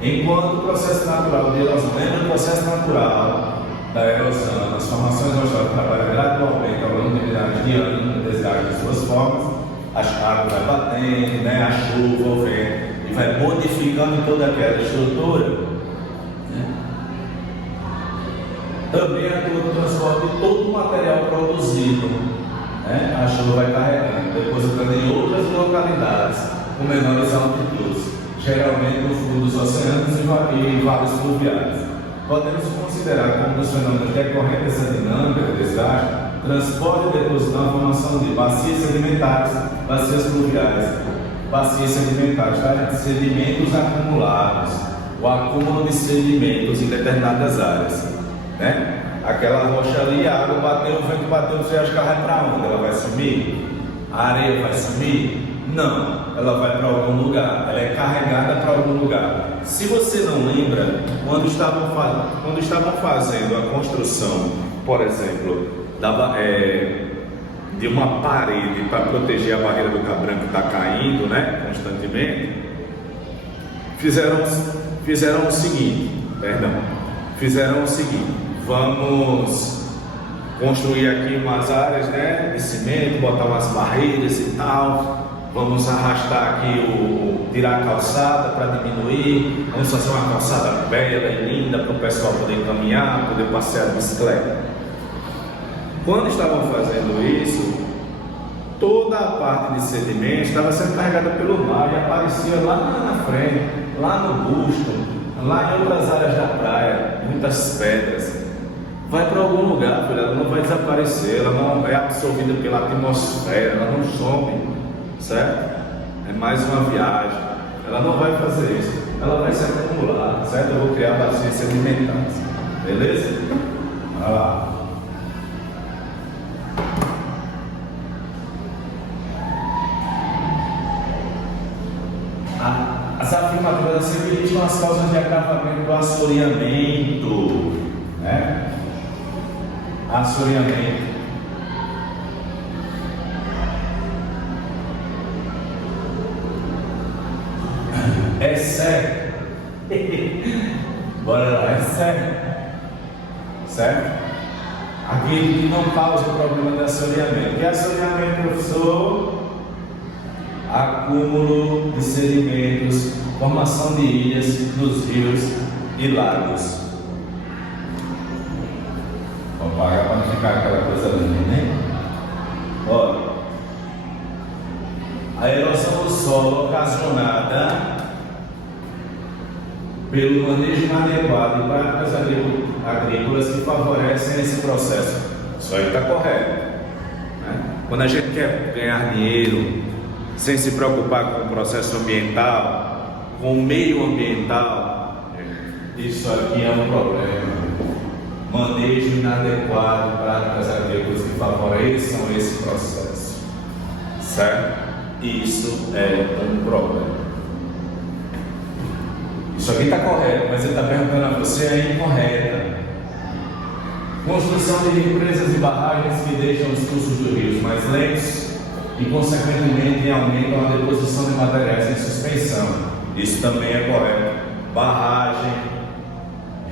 Enquanto o processo natural de erosão, lembra do processo natural da erosão, as formações rochosas trabalham gradualmente ao longo de milhares de anos no desgaste de suas formas, a água vai batendo, a chuva, o vento, e vai modificando toda aquela estrutura. Também atua no transporte de todo o material produzido. A chuva vai carregando, depositando em outras localidades com menores altitudes, geralmente no fundo dos oceanos e vales fluviais. Podemos considerar como dos fenômenos decorrentes dessa dinâmica de desgaste, transporte e deposição, a formação de bacias sedimentares, bacias fluviais, bacias sedimentares, sedimentos acumulados, o acúmulo de sedimentos em determinadas áreas, Aquela rocha ali, a água bateu, o vento bateu, você acha que ela vai para onde? Ela vai sumir? A areia vai sumir? Não, ela vai para algum lugar, ela é carregada para algum lugar. Se você não lembra, quando estavam fazendo a construção, por exemplo, de uma parede para proteger a barreira do Cabranco que está caindo, constantemente, fizeram o seguinte, vamos construir aqui umas áreas de cimento, botar umas barreiras e tal, vamos arrastar aqui, tirar a calçada para diminuir, vamos fazer uma calçada bela e linda para o pessoal poder caminhar, poder passear de bicicleta. Quando estavam fazendo isso, toda a parte de sedimento estava sendo carregada pelo mar e aparecia lá na frente, lá no busto, lá em outras áreas da praia, muitas pedras. Vai para algum lugar, filha, ela não vai desaparecer, ela não é absorvida pela atmosfera, ela não some, certo? É mais uma viagem, ela não vai fazer isso, ela vai se acumular, certo? Eu vou criar bacias sedimentares, beleza? Vai lá. As afirmativas da seguinte são as causas de agravamento do assoreamento, Assoreamento. É sério. Bora lá, é sério. Certo? Aquilo que não causa o problema de assoreamento. O que é assoreamento, professor? acúmulo de sedimentos, formação de ilhas nos rios e lagos. Vou pagar para não ficar aquela coisa linda, né? Olha, a erosão do solo ocasionada pelo manejo inadequado de práticas agrícolas que favorecem esse processo. Isso aí está correto, né? Quando a gente quer ganhar dinheiro sem se preocupar com o processo ambiental, com o meio ambiental, isso aqui é um problema. Manejo inadequado de práticas agrícolas que favoreçam esse processo, certo? Isso é um problema. Isso aqui está correto, mas ele está perguntando a você, é incorreta. Construção de represas e barragens que deixam os cursos dos rios mais lentos e, consequentemente, aumentam a deposição de materiais em suspensão. Isso também é correto. Barragem,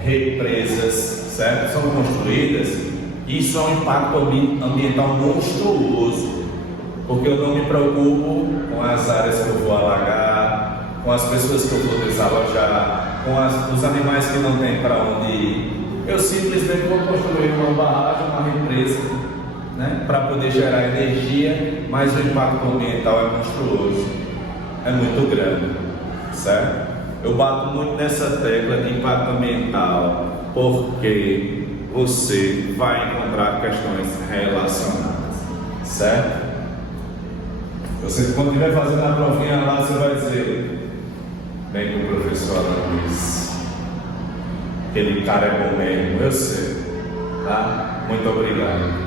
represas, certo? São construídas. Isso é um impacto ambiental monstruoso, porque eu não me preocupo com as áreas que eu vou alagar, com as pessoas que eu vou desalojar, com os animais que não têm para onde ir. Eu simplesmente vou construir uma barragem, uma represa, né, para poder gerar energia, mas o impacto ambiental é monstruoso, é muito grande, certo? Eu bato muito nessa tecla de impacto ambiental, porque você vai encontrar questões relacionadas, certo? Você, quando estiver fazendo a provinha lá, você vai dizer: bem com o professor Luiz, aquele cara é bom mesmo, eu sei, tá? Muito obrigado.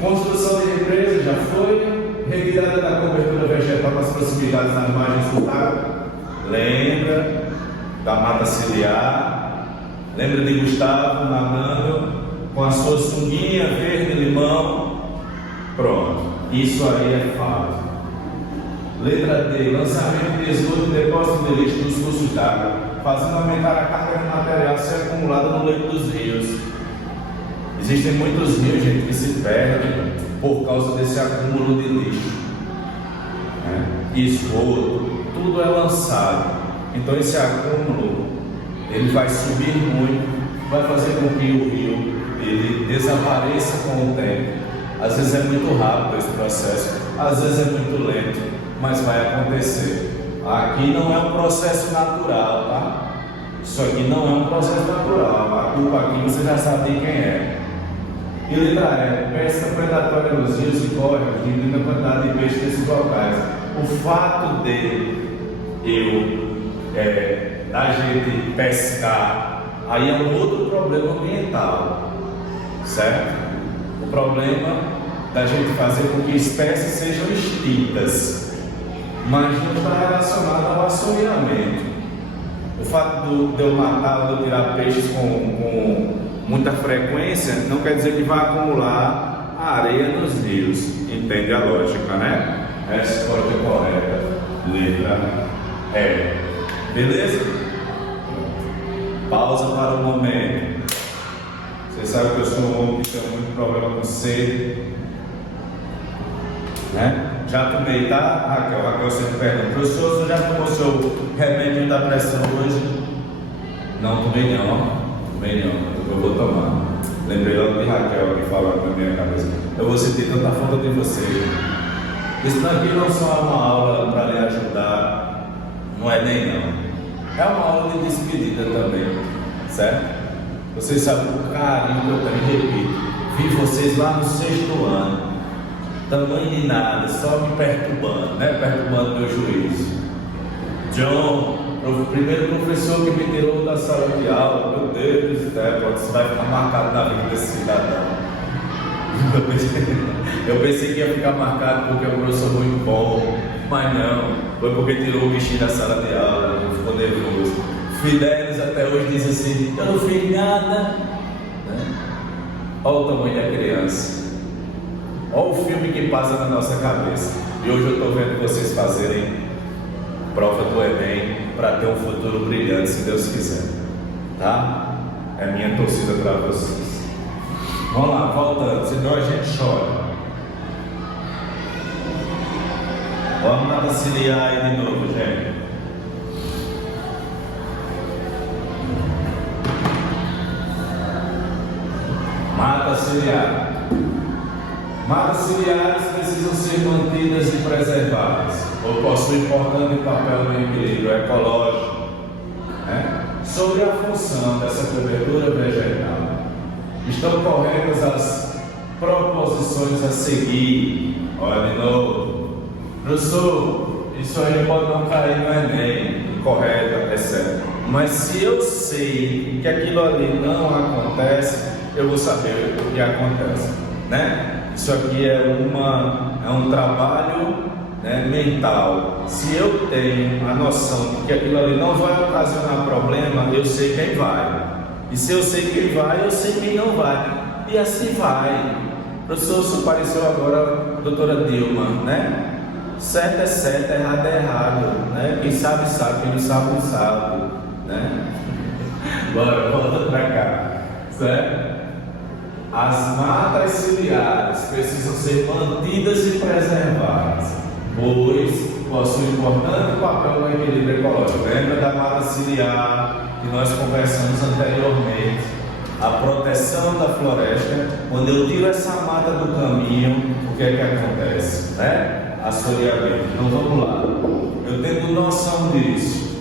Construção de represa já foi. Retirada da cobertura vegetal nas proximidades das margens do lago. Lembra da mata ciliar? Lembra de Gustavo nadando com a sua sunguinha verde limão? Pronto, isso aí é fato. Letra D, lançamento de esgoto e depósito de lixo nos cursos d'água, fazendo aumentar a carga de material a ser acumulada no leito dos rios. Existem muitos rios, gente, que se perdem por causa desse acúmulo de lixo, né? Esgoto, tudo é lançado. Então esse acúmulo, ele vai subir muito, vai fazer com que o rio ele desapareça com o tempo. Às vezes é muito rápido esse processo, às vezes é muito lento, mas vai acontecer. Aqui não é um processo natural, tá? Isso aqui não é um processo natural. A culpa aqui você já sabe de quem é. E letra E, pesca predatória nos rios e córregos, diminuindo a quantidade de peixe nesses locais. O fato de da gente pescar, aí é um outro problema ambiental, certo? O problema da gente fazer com que espécies sejam extintas, mas não está relacionado ao assoreamento. O fato de eu matar ou de eu tirar peixes com muita frequência não quer dizer que vai acumular a areia nos rios. Entende a lógica, né? Resposta correta, letra E. Beleza? Pausa para o momento. Você sabe que eu sou um homem que tem muito problema com sede, né? Já tomei, tá, Raquel? Raquel sempre pergunta: professor, você já tomou seu remédio da pressão hoje? Não tomei não, eu vou tomar. Lembrei logo de Raquel que falou na minha cabeça: eu vou sentir tanta falta de você. Isso aqui não só é uma aula para lhe ajudar, não é nem não. É uma aula de despedida também, certo? Vocês sabem o carinho que eu também repito. Vi vocês lá no 6º ano, tamanho de nada, só me perturbando, né? Perturbando meu juízo. John, o primeiro professor que me tirou da sala de aula, meu Deus do céu, você vai ficar marcado na vida desse cidadão. Eu pensei que ia ficar marcado porque é um professor muito bom, mas não, foi porque tirou o bichinho da sala de aula, ficou nervoso. Fidelis até hoje diz assim: eu não fiz nada, né? Olha o tamanho da criança, olha o filme que passa na nossa cabeça. E hoje eu estou vendo vocês fazerem prova do Enem para ter um futuro brilhante, se Deus quiser, tá? É minha torcida para vocês. Vamos lá, voltando, senão a gente chora. Vamos mata ciliar aí de novo, gente. Mata ciliar. Matas ciliares precisam ser mantidas e preservadas, ou possuem importante papel no equilíbrio ecológico, né? Sobre a função dessa cobertura vegetal, estão corretas as proposições a seguir. Olha de novo. Professor, isso aí pode não cair no Enem, correto, é certo. Mas se eu sei que aquilo ali não acontece, eu vou saber o que acontece, né? Isso aqui é um trabalho, né, mental. Se eu tenho a noção de que aquilo ali não vai ocasionar problema, eu sei quem vai. E se eu sei quem vai, eu sei quem não vai. E assim vai. Professor, isso pareceu agora a doutora Dilma, né? Certo é certo, errado é errado, né? Quem sabe sabe, quem não sabe não sabe, né? Bora, volta pra cá, certo? As matas ciliares precisam ser mantidas e preservadas, pois possuem importante papel no equilíbrio ecológico. Lembra da mata ciliar que nós conversamos anteriormente? A proteção da floresta. Quando eu tiro essa mata do caminho, o que é que acontece? Né? Assoreamento. Então vamos lá. Eu tendo noção disso.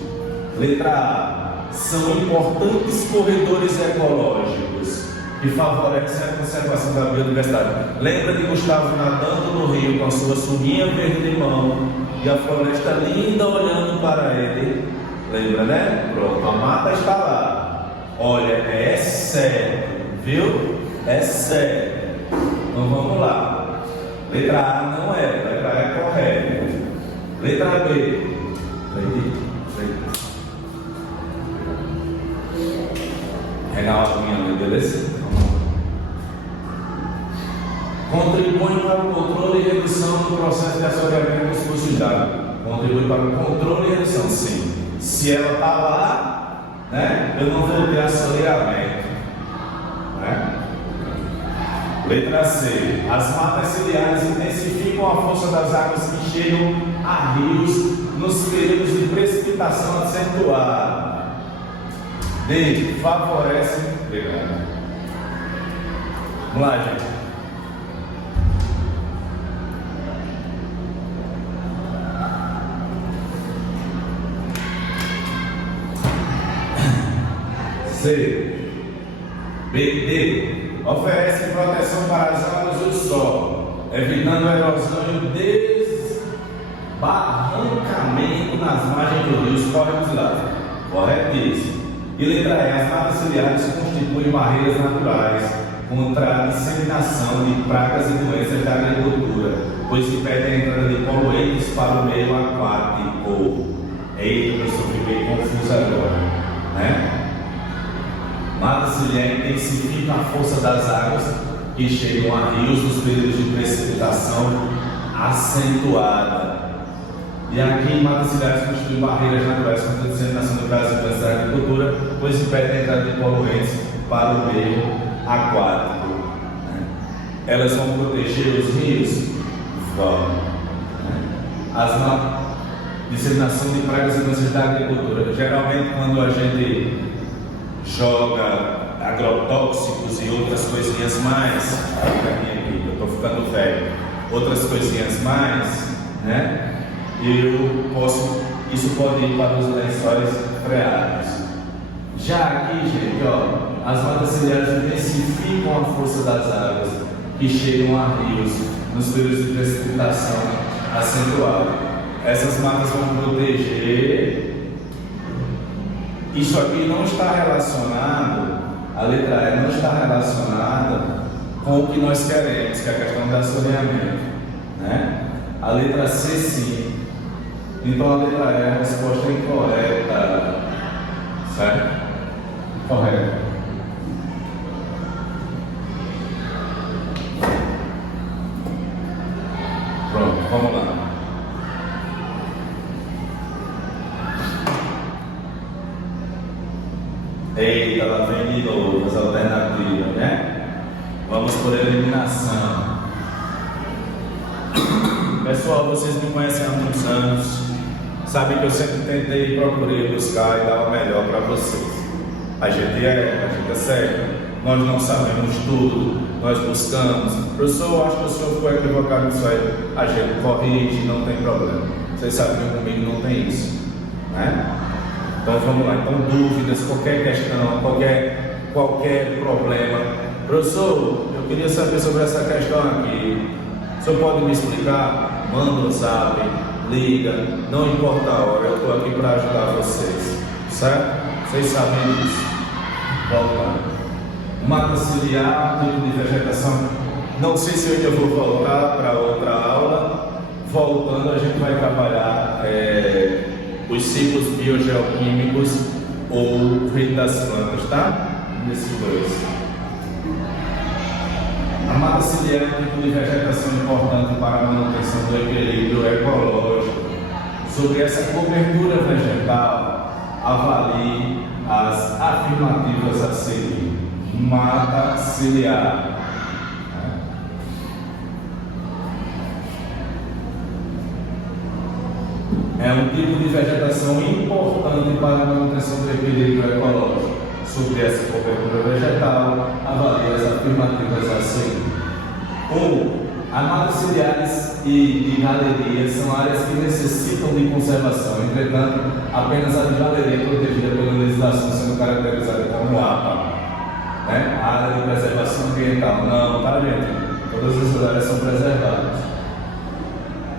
Letra A. São importantes corredores ecológicos que favorecem a conservação da biodiversidade. Lembra de Gustavo nadando no rio com a sua sunguinha verde-limão e a floresta linda olhando para ele? Lembra, né? Pronto, a mata está lá. Olha, é certo, viu? É certo. Então vamos lá. Letra A não é, letra A é correta. Letra B. Renato, minha beleza? Contribui para o controle e redução do processo de assoreamento dos cursos d'água. Contribui para o controle e redução, sim. Se ela está lá, né, eu não vou ter assoreamento, né? Letra C. As matas ciliares intensificam a força das águas que chegam a rios nos períodos de precipitação acentuada. D. Favorece. Vamos lá, gente. C. B. D. Oferece proteção para as águas do solo, evitando a erosão e o desbarrancamento nas margens do rio, os córregos lados. Corretíssimo. E letra E. As matas ciliares constituem barreiras naturais contra a disseminação de pragas e doenças da agricultura, pois impedem a entrada de poluentes para o meio aquático. Eita, professor, fiquei confuso agora, né? Mata ciliar intensifica a força das águas que chegam a rios nos períodos de precipitação acentuada. E aqui, matas ciliares constituem barreiras naturais contra a disseminação do gás e doenças da agricultura, pois impedem a entrada de poluentes para o meio aquático. Elas vão proteger os rios? Vão. Disseminação de pragas e doenças da agricultura. Geralmente, quando a gente joga agrotóxicos e outras coisinhas mais, aqui, eu estou ficando velho, outras coisinhas mais, né? Isso pode ir para os lençóis freáticos. Já aqui, gente, ó, as matas ciliares intensificam a força das águas que chegam a rios nos períodos de precipitação acentuada. Essas matas vão proteger. Isso aqui não está relacionado, a letra E não está relacionada com o que nós queremos, que é a questão do assoreamento, né? A letra C sim. Então a letra E, a resposta é incorreta, certo? Correto. Pronto, vamos lá. Eita, ela vem de novo, as alternativas, né? Vamos por eliminação. Pessoal, vocês me conhecem há muitos anos, sabem que eu sempre tentei e procurei buscar e dar o melhor para vocês. A gente é sério, nós não sabemos tudo, nós buscamos. Professor, eu acho que o senhor foi equivocado nisso aí. A gente corrige, não tem problema. Vocês sabem que comigo não tem isso, né? Então vamos lá, então dúvidas, qualquer questão, qualquer problema. Professor, eu queria saber sobre essa questão aqui. O senhor pode me explicar? Manda um zap, liga, não importa a hora, eu estou aqui para ajudar vocês, certo? Vocês sabem disso. Voltando. Mata ciliar, tipo de vegetação. Não sei se eu ainda vou voltar para outra aula. Voltando, a gente vai trabalhar os ciclos biogeoquímicos ou reino das plantas, tá? Nesses dois. A mata ciliar é um tipo de vegetação importante para a manutenção do equilíbrio ecológico. Sobre essa cobertura vegetal, avalie as afirmativas a seguir. Mata ciliar. É um tipo de vegetação importante para a manutenção do equilíbrio ecológico. Sobre essa cobertura vegetal, avalie as afirmativas a seguir. 1. As matas ciliares e de galerias são áreas que necessitam de conservação, entretanto, apenas a de galeria é protegida pela legislação, sendo caracterizada como APA. Né? A área de preservação ambiental. Não, tá, gente? Todas essas áreas são preservadas.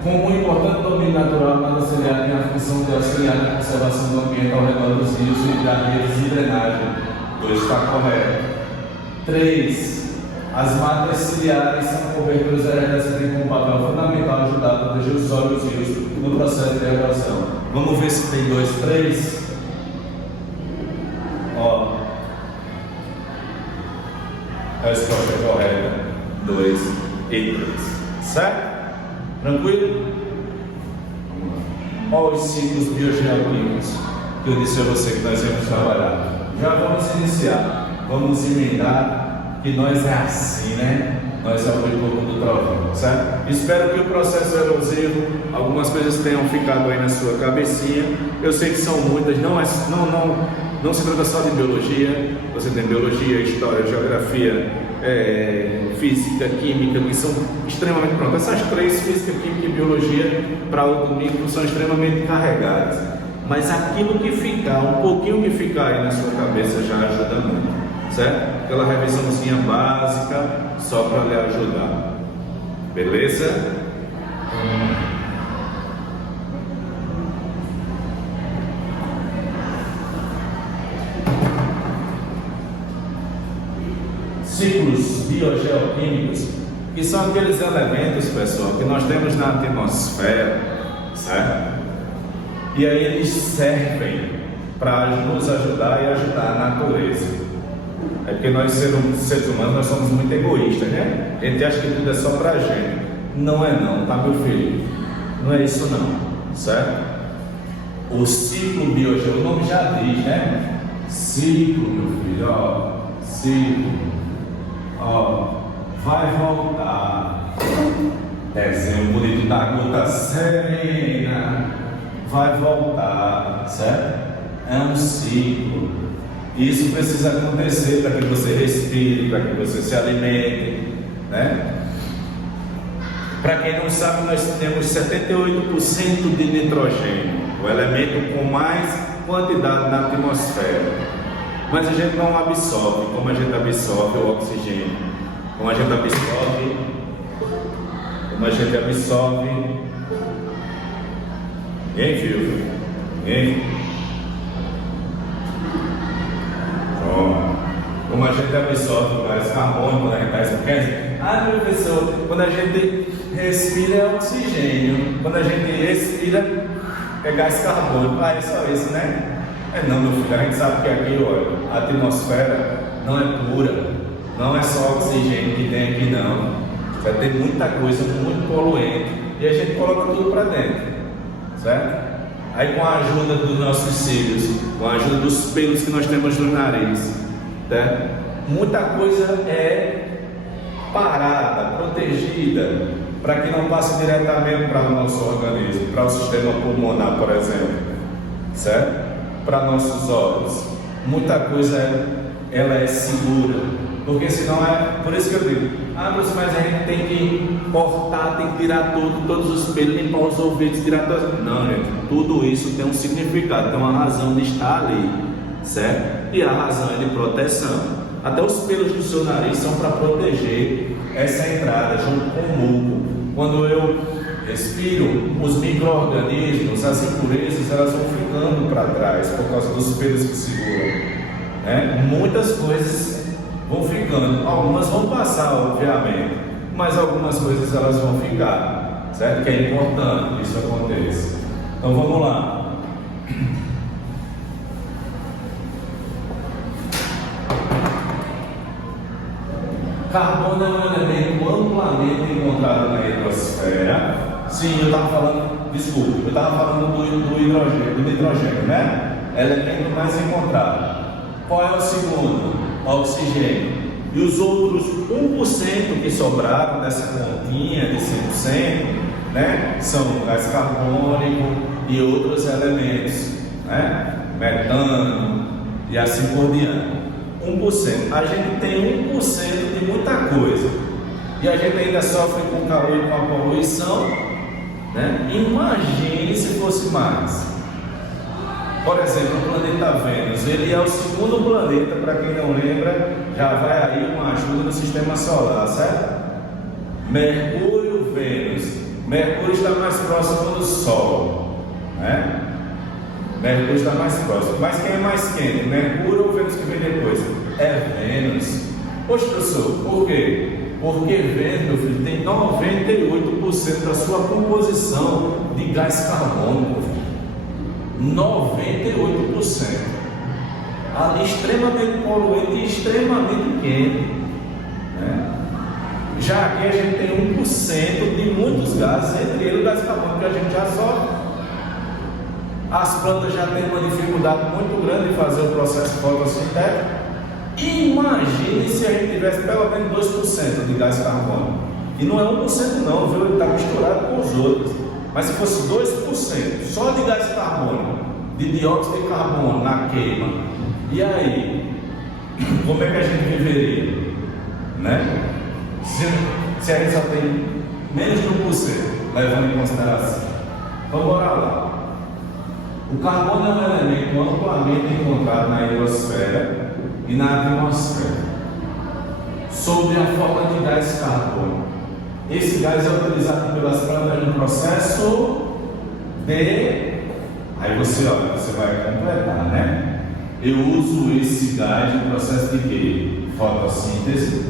Como um importante domínio natural, a mata ciliar tem a função de auxiliar na conservação do ambiente ao redor dos rios e das redes de drenagem. 2 está correto. 3. As matas ciliares são coberturas aéreas que têm como papel fundamental ajudar a proteger os solos e os rios no processo de erosão. Vamos ver se tem 2, 3. Ó. A resposta é correta. 2 e 3. Certo? Tranquilo? Olha os ciclos biogeoquímicos que eu disse a você que nós vamos trabalhar. Já vamos iniciar. Vamos emendar que nós é assim, né? Nós é o corpo do trovão, certo? Espero que o processo erosivo, algumas coisas tenham ficado aí na sua cabecinha. Eu sei que são muitas, não se trata só de biologia. Você tem biologia, história, geografia, física, química, que são extremamente prontas. Essas 3, física, química e biologia, para o domingo, são extremamente carregadas. Mas aquilo que ficar, um pouquinho que ficar aí na sua cabeça já ajuda muito, certo? Aquela revisãozinha básica, só para lhe ajudar. Beleza? Ciclos biogeoquímicos, que são aqueles elementos, pessoal, que nós temos na atmosfera, certo? E aí eles servem para nos ajudar e ajudar a natureza. É porque nós, seres humanos, nós somos muito egoístas, né? A gente acha que tudo é só para a gente. Não é não, tá, meu filho? Não é isso não, certo? O ciclo biológico, o nome já diz, né? Ciclo, meu filho, ó. Ciclo. Ó. Vai voltar. Desenho bonito da gota serena. Vai voltar, certo? É um ciclo. Isso precisa acontecer para que você respire, para que você se alimente, né? Para quem não sabe, nós temos 78% de nitrogênio, o elemento com mais quantidade na atmosfera. Mas a gente não absorve, como a gente absorve o oxigênio, como a gente absorve. Ninguém viu? Ninguém viu? Como a gente absorve o gás carbônico quando a gente está esquecendo. Ah, professor, quando a gente respira é oxigênio, quando a gente respira é gás carbônico. Ah, é só isso, né? Não, meu filho, a gente sabe que aqui, olha, a atmosfera não é pura, não é só oxigênio que tem aqui, não. Vai ter muita coisa muito poluente e a gente coloca tudo para dentro, certo? Aí, com a ajuda dos nossos cílios, com a ajuda dos pelos que nós temos no nariz, muita coisa é parada, protegida, para que não passe diretamente para o nosso organismo, para o sistema pulmonar, por exemplo, certo? Para nossos olhos. Muita coisa ela é segura, porque senão por isso que eu digo, mas a gente tem que cortar, tem que tirar todos os pelos, limpar os ouvidos, tirar todas. Não, gente, tudo isso tem um significado, tem uma razão de estar ali, certo? E a razão é de proteção. Até os pelos do seu nariz são para proteger essa entrada junto com o muco. Quando eu respiro, os micro-organismos, as impurezas, elas vão ficando para trás por causa dos pelos que seguram, né? Muitas coisas vão ficando, algumas vão passar, obviamente, mas algumas coisas elas vão ficar, certo? Que é importante que isso aconteça. Então vamos lá. Carbono é um elemento amplamente encontrado na hidrosfera. Sim, eu estava falando do hidrogênio, do nitrogênio, né? Elemento mais encontrado. Qual é o segundo? Oxigênio. E os outros 1% que sobraram dessa continha de 100%, né? São gás carbônico e outros elementos, né? Metano e assim por diante. 1%. A gente tem 1% de muita coisa. E a gente ainda sofre com o calor e com a poluição, né? Imagine se fosse mais. Por exemplo, o planeta Vênus, ele é o segundo planeta, para quem não lembra, já vai aí uma ajuda no sistema solar, certo? Mercúrio, Vênus. Mercúrio está mais próximo do Sol, né? Mercúrio está mais próximo. Mas quem é mais quente? Mercúrio ou Vênus que vem depois? É Vênus. Poxa, professor, por quê? Porque Vênus, meu filho, tem 98% da sua composição de gás carbônico. 98%. Ali extremamente poluente e extremamente quente, né? Já aqui a gente tem 1% de muitos gases, entre eles o gás carbônico que a gente já sofre. As plantas já têm uma dificuldade muito grande em fazer o processo fotossintético. Imagine se a gente tivesse pelo menos 2% de gás carbônico. E não é 1% não, viu? Ele está misturado com os outros. Mas se fosse 2% só de gás carbônico, de dióxido de carbono na queima, e aí? Como é que a gente viveria? Né? Se a gente só tem menos de 1%, levando em consideração. Vamos lá. O carbono é um elemento amplamente encontrado na hidrosfera e na atmosfera, sob a forma de gás carbônico. Esse gás é utilizado pelas plantas no processo de... Aí você vai completar, né? Eu uso esse gás no processo de quê? Fotossíntese.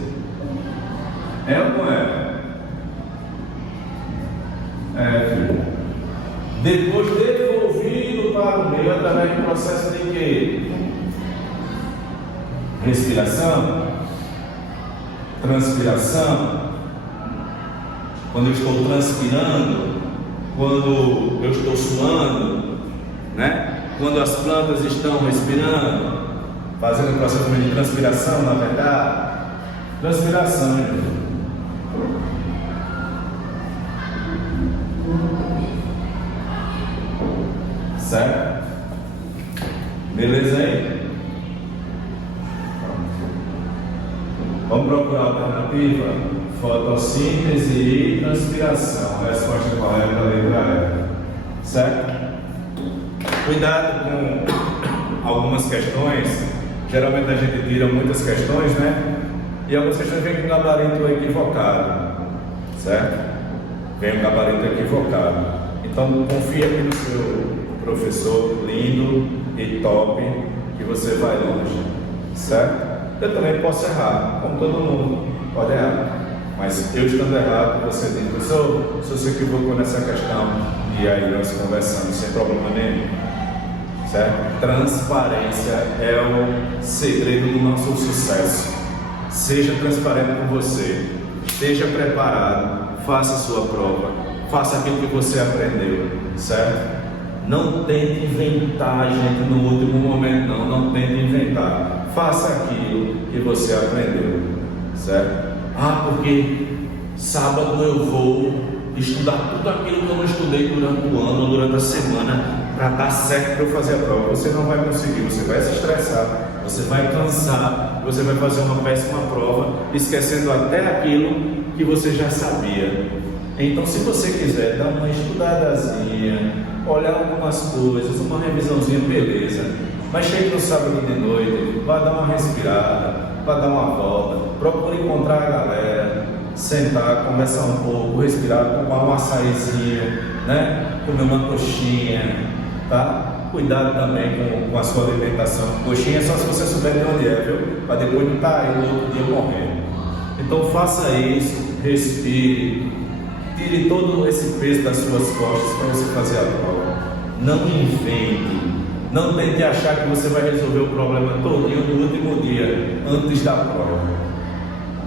É ou não é? É, filho. Depois devolvido para o meio através do processo de quê? Respiração, transpiração. Quando eu estou transpirando, quando eu estou suando, né? Quando as plantas estão respirando, fazendo o processo de transpiração, na verdade, transpiração, gente. Certo? Beleza aí? Vamos procurar a alternativa? Fotossíntese e transpiração. A resposta correta da letra E. Certo? Cuidado com algumas questões. Geralmente a gente tira muitas questões, né? E algumas questões vêm com um gabarito equivocado. Certo? Vem um gabarito equivocado. Então confia aqui no seu professor lindo e top, que você vai longe. Certo? Eu também posso errar, como todo mundo pode errar. Mas eu estando errado, você diz, professor, se você equivocou nessa questão, e aí nós conversamos sem problema nenhum. Certo? Transparência é o segredo do nosso sucesso. Seja transparente com você, esteja preparado, faça a sua prova, faça aquilo que você aprendeu, certo? Não tente inventar, gente, no último momento, não tente inventar. Faça aquilo que você aprendeu, certo? Porque sábado eu vou estudar tudo aquilo que eu não estudei durante o ano ou durante a semana para dar certo para eu fazer a prova. Você não vai conseguir, você vai se estressar, você vai cansar, você vai fazer uma péssima prova, esquecendo até aquilo que você já sabia. Então, se você quiser dar uma estudadazinha, olhar algumas coisas, uma revisãozinha, beleza. Mas chegue no sábado de noite, vá dar uma respirada, vá dar uma volta, procure encontrar a galera, sentar, conversar um pouco, respirar, tomar um açaizinho, né? Comer uma coxinha, tá? Cuidado também com a sua alimentação. Coxinha é só se você souber de onde é, viu? Para depois não estar aí no outro dia morrendo. Então faça isso, respire, tire todo esse peso das suas costas para você fazer a prova. Não invente. Não tente achar que você vai resolver o problema todinho no último dia, antes da prova.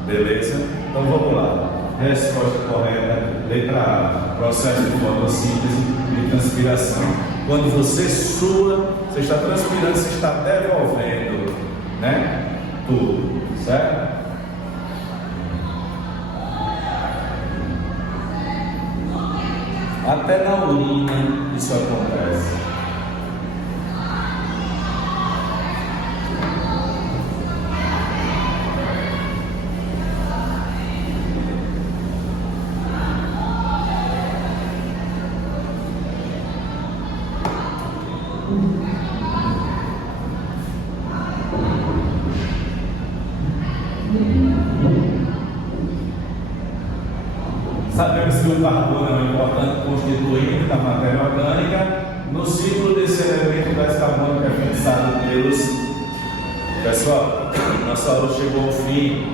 Beleza? Então vamos lá. Resposta correta, letra A, processo de fotossíntese e transpiração. Quando você sua, você está transpirando, você está devolvendo, né? Tudo, certo? Até na urina isso acontece. Sabemos que o carbono é um importante constituinte da matéria orgânica. No ciclo desse elemento gás carbônico é fixado pelos... Pessoal, nossa aula chegou ao fim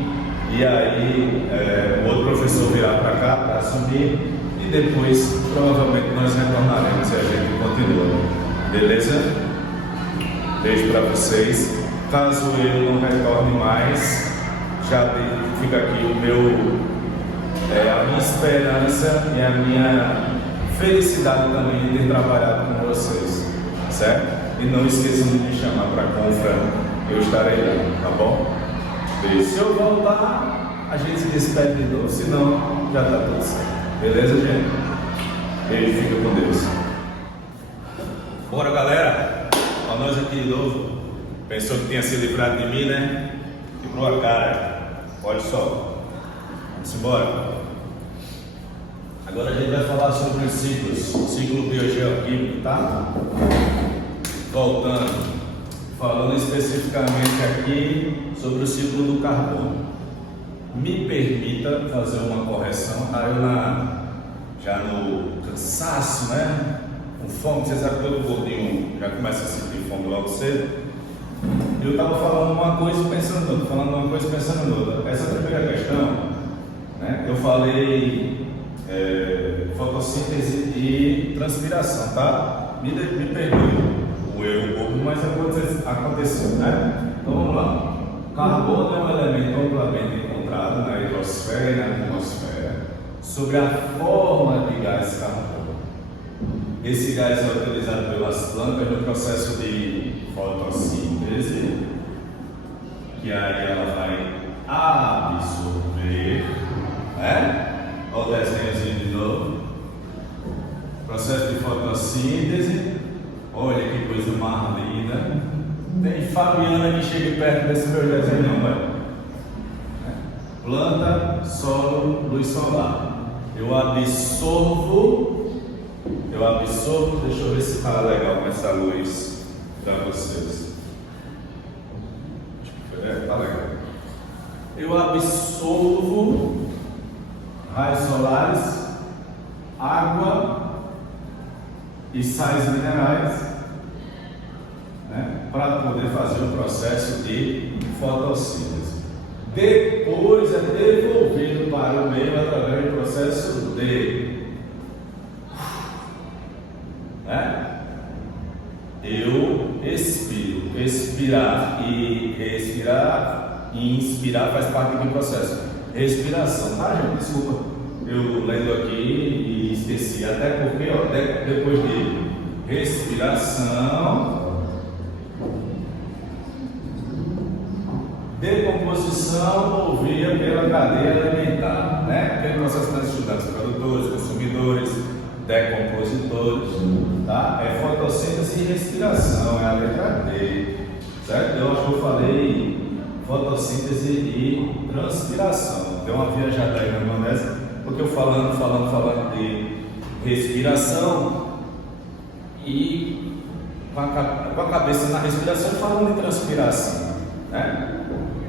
e aí o outro professor virá para cá para assumir e depois provavelmente nós retornaremos e a gente continua. Beleza? Beijo para vocês. Caso eu não retorne mais, já fica aqui o meu... a minha esperança e a minha felicidade também de ter trabalhado com vocês, certo? E não esqueçam de me chamar para a confra, eu estarei lá, tá bom? E se eu voltar, a gente se despede de novo, senão já está tudo certo. Beleza, gente? Beijo, fica com Deus. Bora, galera! Ó, nós aqui de novo. Pensou que tinha se livrado de mim, né? Quebrou a cara. Olha só. Vamos embora. Agora a gente vai falar sobre os ciclos, ciclo biogeoquímico, tá? Voltando, falando especificamente aqui sobre o ciclo do carbono. Me permita fazer uma correção, já no cansaço, né? Com fome, você sabe que todo gordinho já começa a sentir fome logo cedo. Eu estava falando uma coisa pensando em outra, falando uma coisa pensando em outra. Essa primeira questão, né? Eu falei fotossíntese e transpiração, tá? Me perdoe o erro bobo, mas aconteceu, né? Então vamos lá. Carbono é um elemento amplamente encontrado na hidrosfera e na atmosfera sob a forma de gás carbônico. Esse gás é utilizado pelas plantas no processo de fotossíntese, que aí ela vai absorver, né? Olha o desenhozinho de novo. Processo de fotossíntese. Olha que coisa mais linda. Tem Fabiana que chega perto desse meu desenho, não, vai? Planta, solo, luz solar. Eu absorvo, deixa eu ver se tá legal com essa luz para vocês. Tá legal. Eu absorvo raios solares, água e sais minerais, né, para poder fazer o processo de fotossíntese. Depois é devolvido para o meio através do processo de eu expiro. Expirar e respirar e inspirar faz parte do processo. Respiração, tá, gente? Desculpa, eu lendo aqui e esqueci, até porque, ó, depois de respiração, decomposição movida pela cadeia alimentar. né? Aquele processo que nós estudamos, produtores, consumidores, decompositores, tá? É fotossíntese e respiração, é a letra D, certo? Eu acho que eu falei fotossíntese e transpiração. Deu uma viajada aí na maionese, porque eu falando de respiração e com a cabeça na respiração falando de transpiração, né?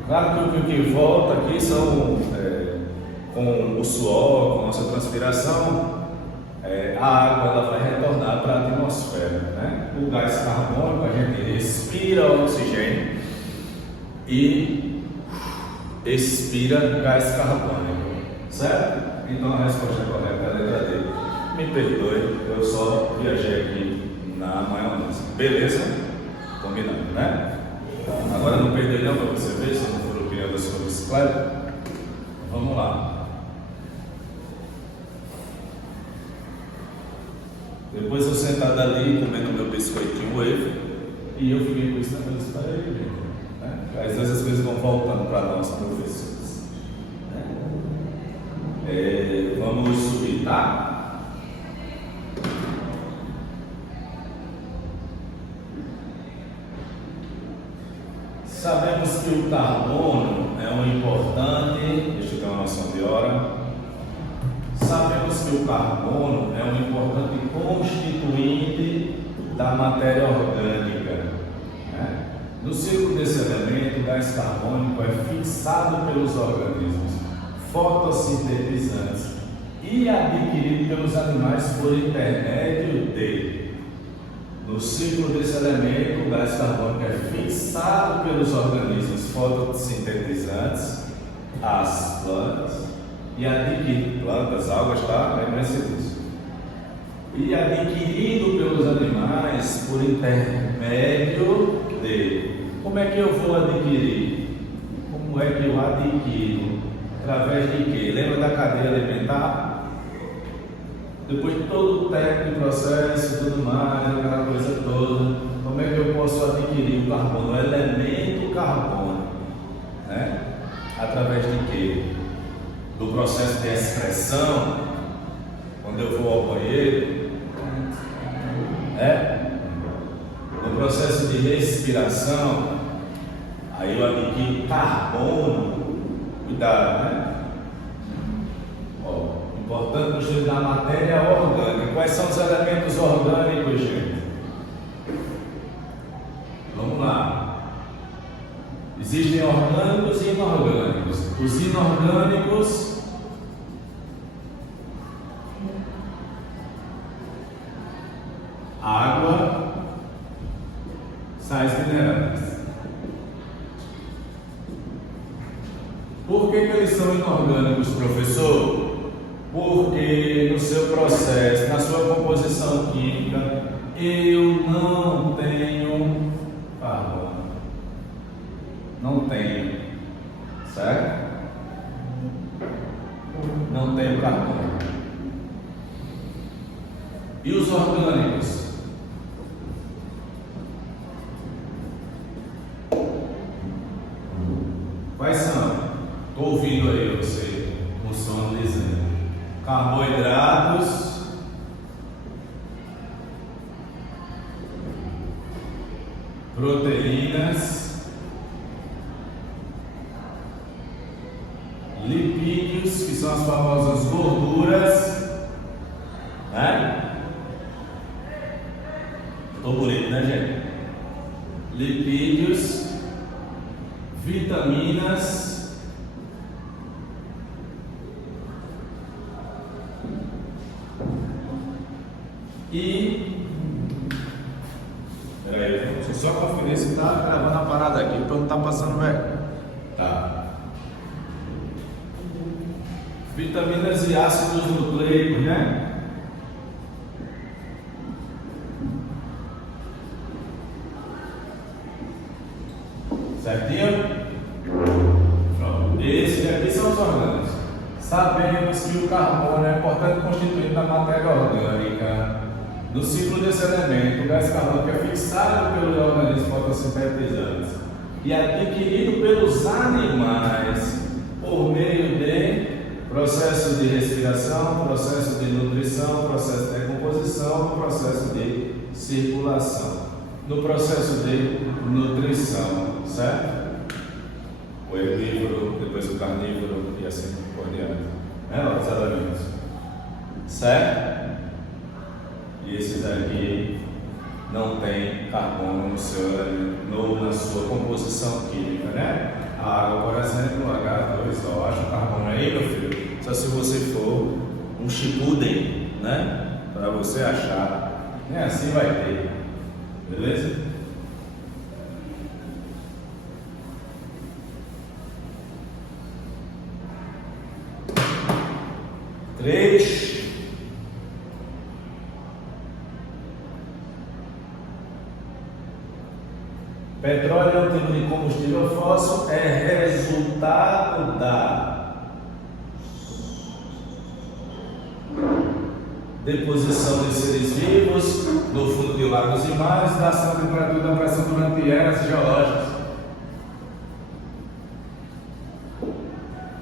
Claro que o que volta aqui são com o suor, com a nossa transpiração, a água ela vai retornar para a atmosfera, né? O gás carbônico, a gente respira oxigênio e expira gás carbônico, certo? Então a resposta correta é a letra D. Me perdoe, eu só viajei aqui na maionese. Beleza? Combinado, né? Agora não perdei não para você ver, se não for criando a sua bicicleta. Vamos lá. Depois eu sentado ali comendo meu biscoitinho wafer e eu fiquei com isso na cabeça para ele mesmo, né? Às vezes as coisas vão voltando para nós professores, né? Vamos subir, tá? Sabemos que o carbono é um importante, deixa eu ter uma noção de hora. Sabemos que o carbono é um importante constituinte da matéria orgânica, né? No ciclo desse elemento, o gás carbônico é fixado pelos organismos fotossintetizantes e adquirido pelos animais por intermédio de. No ciclo desse elemento, o gás carbônico é fixado pelos organismos fotossintetizantes, as plantas, e adquirido, plantas, algas, tá? Lembre-se disso. E adquirido pelos animais por intermédio de. Como é que eu vou adquirir? Como é que eu adquiro? Através de quê? Lembra da cadeia alimentar? Depois de todo o técnico, processo, tudo mais, aquela coisa toda, como é que eu posso adquirir o carbono, o elemento carbono, né? Através de quê? Do processo de excreção, quando eu vou ao banheiro, no processo de respiração, aí eu adquiro carbono, cuidado, né? Importante no estudo da matéria orgânica. Quais são os elementos orgânicos, gente? Vamos lá. Existem orgânicos e inorgânicos. Os inorgânicos água, sais minerais. Por que eles são inorgânicos, professor? Porque no seu processo, na sua composição química, eu não tenho carbono. Não tenho, certo? Não tenho carbono. E os orgânicos? Quais são? Estou ouvindo aí você, com som dizendo. Carboidratos, proteínas, lipídios, que são as famosas gorduras, né? Tô bonito, né, gente? Lipídios, vitaminas, e peraí, deixa eu só conferir se está gravando a parada aqui para não estar passando velho. Tá. Vitaminas e ácidos nucleicos, né? Certinho? Pronto. Esses aqui são os orgânicos. Sabemos que o carbono é importante constituinte da matéria orgânica. No ciclo desse elemento, o gás carbônico é fixado pelos organismos fotossintetizantes e adquirido pelos animais por meio de processo de respiração, processo de nutrição, processo de decomposição, processo de circulação. No processo de nutrição, certo? O herbívoro, depois o carnívoro e assim por diante. Os elementos. Certo? E esses aqui não tem carbono no seu elemento, na sua composição química, né? A água, por exemplo, H2O, acha o carbono aí, meu filho? Só se você for um chipuden, né? Para você achar. Nem assim vai ter. Beleza? Três. Petróleo é um tipo de combustível fóssil, é resultado da deposição de seres vivos no fundo de lagos e mares, da ação da temperatura e da pressão durante eras geológicas.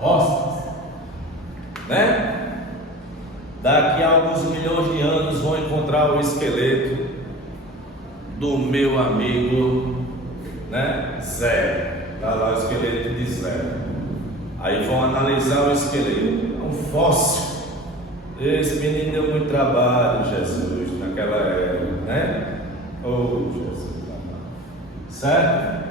Ossos, né? Daqui a alguns milhões de anos vão encontrar o esqueleto do meu amigo, né? Zé. Está lá o esqueleto de Zé. Aí vão analisar o esqueleto. É um fóssil. Esse menino deu muito trabalho, Jesus, naquela época, né? Oh, Jesus. Certo?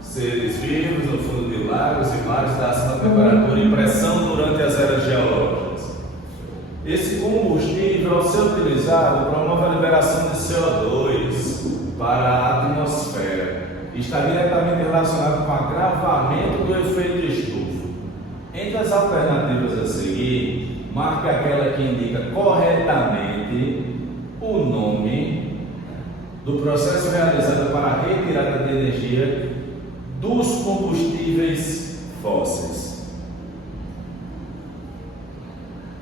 Seres vivos no fundo de lagos e mares da ação da temperatura e pressão durante as eras geológicas. Esse combustível, ao ser utilizado, promove a liberação de CO2 para a atmosfera. Está diretamente relacionado com o agravamento do efeito estufa. Entre as alternativas a seguir, marque aquela que indica corretamente o nome do processo realizado para a retirada de energia dos combustíveis fósseis.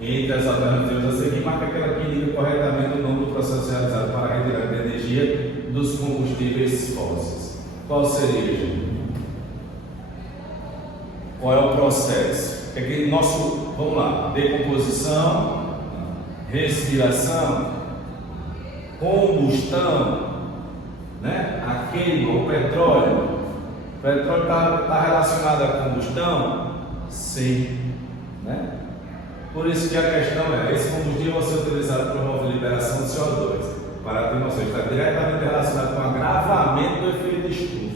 Entre as alternativas a seguir, marque aquela que indica corretamente o nome do processo realizado para a retirada de energia dos combustíveis fósseis. Qual seria, gente? Qual é o processo? É que nosso, vamos lá, decomposição, respiração, combustão, né? A queima, o petróleo. O petróleo está relacionado à combustão? Sim, né? Por isso que a questão é, esse combustível vai ser utilizado para promover a liberação de CO2 para a atmosfera, está diretamente relacionado com o agravamento do efeito estufa.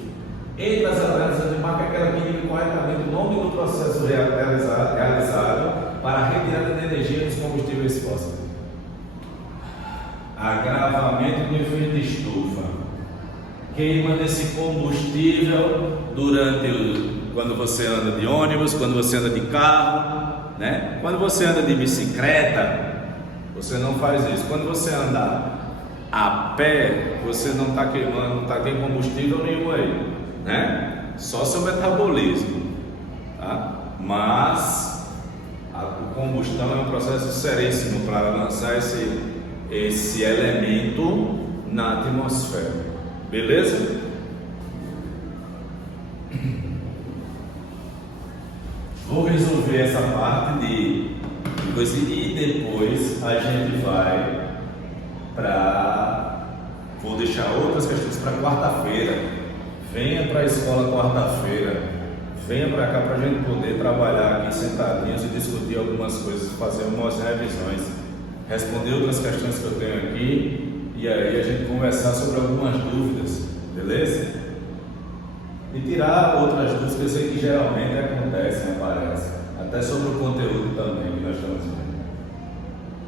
Entre as alternativas, marca aquela que indica corretamente o nome do processo realizado para a retirada de energia dos combustíveis fósseis. Agravamento do efeito estufa. Queima desse combustível quando você anda de ônibus, quando você anda de carro, né? Quando você anda de bicicleta, você não faz isso. Quando você anda a pé, você não está queimando, não está tem combustível nenhum aí, né? Só seu metabolismo, tá? Mas a combustão é um processo seríssimo para lançar esse elemento na atmosfera, beleza? Vou resolver essa parte de coisa e depois a gente vai vou deixar outras questões para quarta-feira. Venha para a escola quarta-feira, venha para cá para a gente poder trabalhar aqui sentadinhos e discutir algumas coisas, fazer umas revisões, responder outras questões que eu tenho aqui e aí a gente conversar sobre algumas dúvidas, beleza? E tirar outras dúvidas que eu sei que geralmente acontecem, aparecem, até sobre o conteúdo também que nós estamos vendo.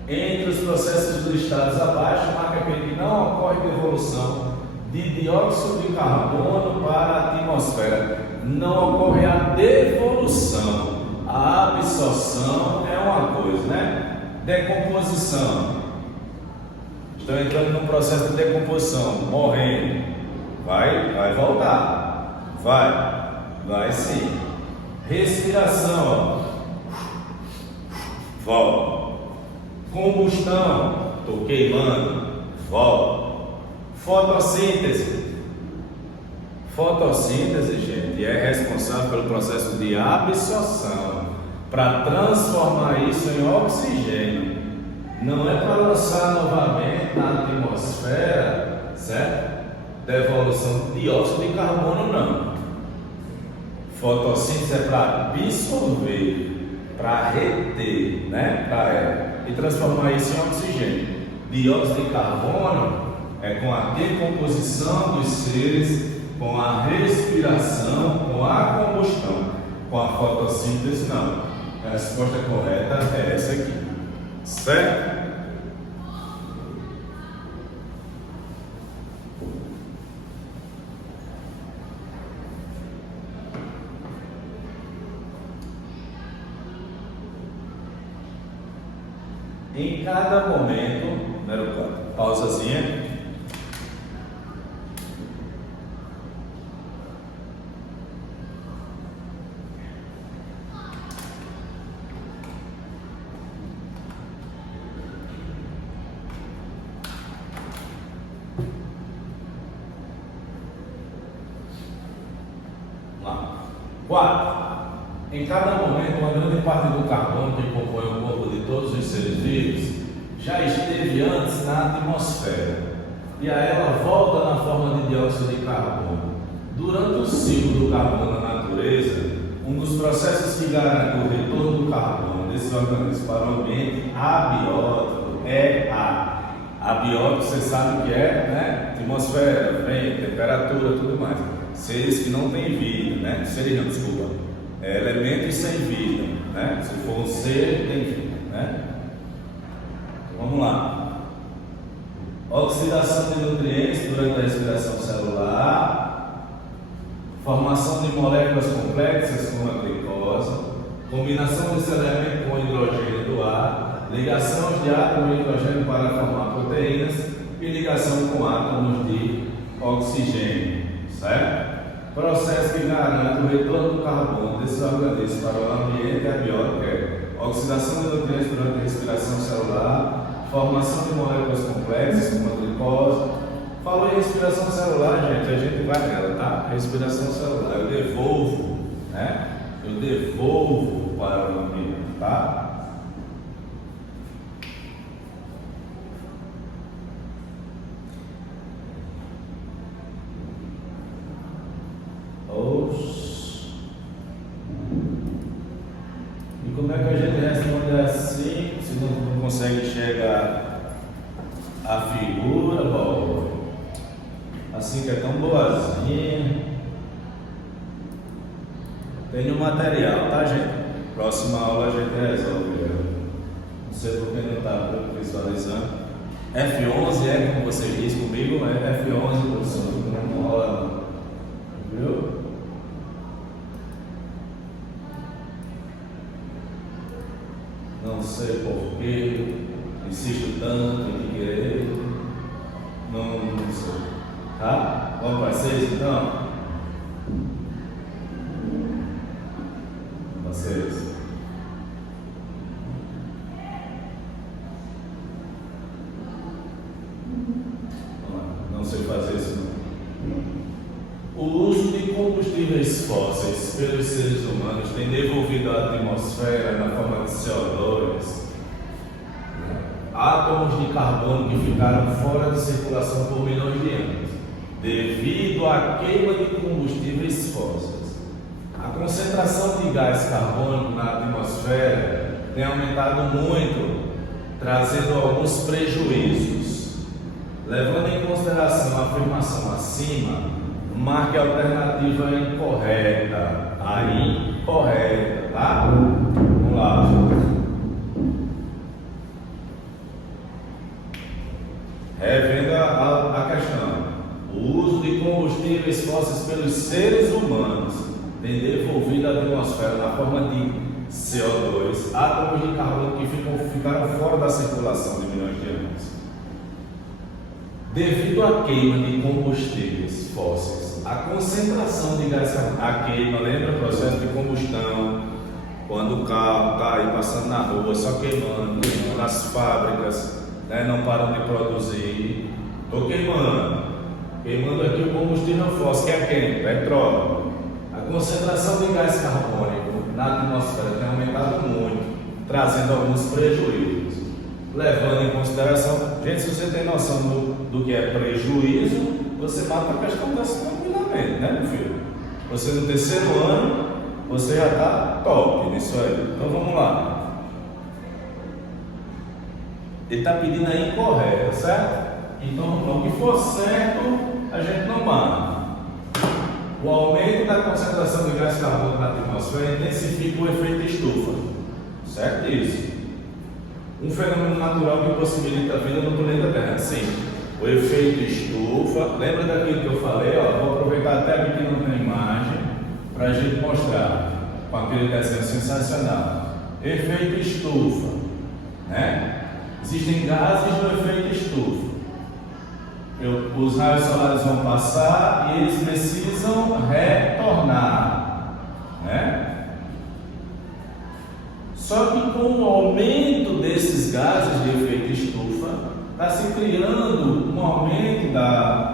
Entre os processos listados abaixo, marca aquele que não ocorre devolução de dióxido de carbono para a atmosfera. Não ocorre a devolução. A absorção é uma coisa, né? Decomposição. Estão entrando num processo de decomposição, morrendo. Vai voltar. Vai sim. Respiração, volta. Combustão, estou queimando, volta. Fotossíntese. Fotossíntese, gente, é responsável pelo processo de absorção. para transformar isso em oxigênio. Não é para lançar novamente na atmosfera, certo? Devolução de dióxido de carbono, não. Fotossíntese é para absorver, para reter, né? E transformar isso em oxigênio. Dióxido de carbono é com a decomposição dos seres, com a respiração, com a combustão. Com a fotossíntese, não. A resposta correta é essa aqui. Certo? Em cada momento, pausazinha. Lá. 4. Em cada momento, uma grande parte do carbono que compõe o corpo de todos os seres vivos já esteve antes na atmosfera, e a ela volta na forma de dióxido de carbono. Durante o ciclo do carbono na natureza, um dos processos que garante o retorno do carbono desses organismos para o ambiente abiótico é a abiótico, você sabe o que é, né? Atmosfera, vento, temperatura, tudo mais. Seres que não têm vida, né? Seres não, desculpa. Elementos sem vida, né? Se for um ser, tem vida, né? Vamos lá. Oxidação de nutrientes durante a respiração celular, formação de moléculas complexas como a glicose, combinação desse elemento com o hidrogênio do ar, ligação de átomos de hidrogênio para formar proteínas e ligação com átomos de oxigênio, certo? Processo que garante o retorno do carbono desses organismos para o ambiente abiótico é oxidação de nutrientes durante a respiração celular, formação de moléculas complexas como a glicose. Falou em respiração celular, gente, a gente vai nela, tá? Respiração celular, eu devolvo, né? Eu devolvo para o ambiente, tá? E como é que a gente responde assim, se não consegue enxergar a figura, bom, assim que é tão boazinha. Tem no material, tá, gente? Próxima aula a gente resolve. Não sei por que não está visualizando. F11 é, como você diz comigo, é F11, professor, não rola, viu? Não sei porquê, insisto tanto em querer, não sei, tá? Vamos para 6 então? Para 6. Não sei fazer isso não. O uso de combustíveis fósseis pelos seres humanos tem devolvido à atmosfera na forma de CO2 átomos de carbono que ficaram fora de circulação por milhões de anos, devido à queima de combustíveis fósseis. A concentração de gás carbônico na atmosfera tem aumentado muito, trazendo alguns prejuízos. Levando em consideração a afirmação acima, marque a alternativa incorreta. A incorreta, tá? Vamos lá. Revendo a questão. O uso de combustíveis fósseis pelos seres humanos tem devolvido à atmosfera na forma de CO2 átomos de carbono que ficaram fora da circulação de milhões de anos. Devido à queima de combustíveis fósseis, a concentração de gás carbônico, a queima, lembra o processo de combustão, quando o carro está aí passando na rua, só queimando, nas fábricas, né, não param de produzir, estou queimando aqui o combustível fóssil, que é quem? Petróleo. A concentração de gás carbônico na atmosfera tem aumentado muito, trazendo alguns prejuízos. Levando em consideração, gente, se você tem noção do que é prejuízo, você mata a questão desse tranquilamente, né, meu filho? Você no terceiro ano, você já está top nisso aí. Então vamos lá. Ele está pedindo a incorreta, certo? Então, o que for certo, a gente não mata. O aumento da concentração de gás carbônico na atmosfera intensifica o efeito estufa. Certo isso? Um fenômeno natural que possibilita a vida no planeta Terra. Sim. O efeito estufa. Lembra daquilo que eu falei? Ó, vou aproveitar até aqui que não tem imagem para a gente mostrar com aquele desenho sensacional. Efeito estufa, né? Existem gases no efeito estufa. Os raios solares vão passar e eles precisam retornar, né? Só que com o aumento desses gases de efeito estufa, está se criando um aumento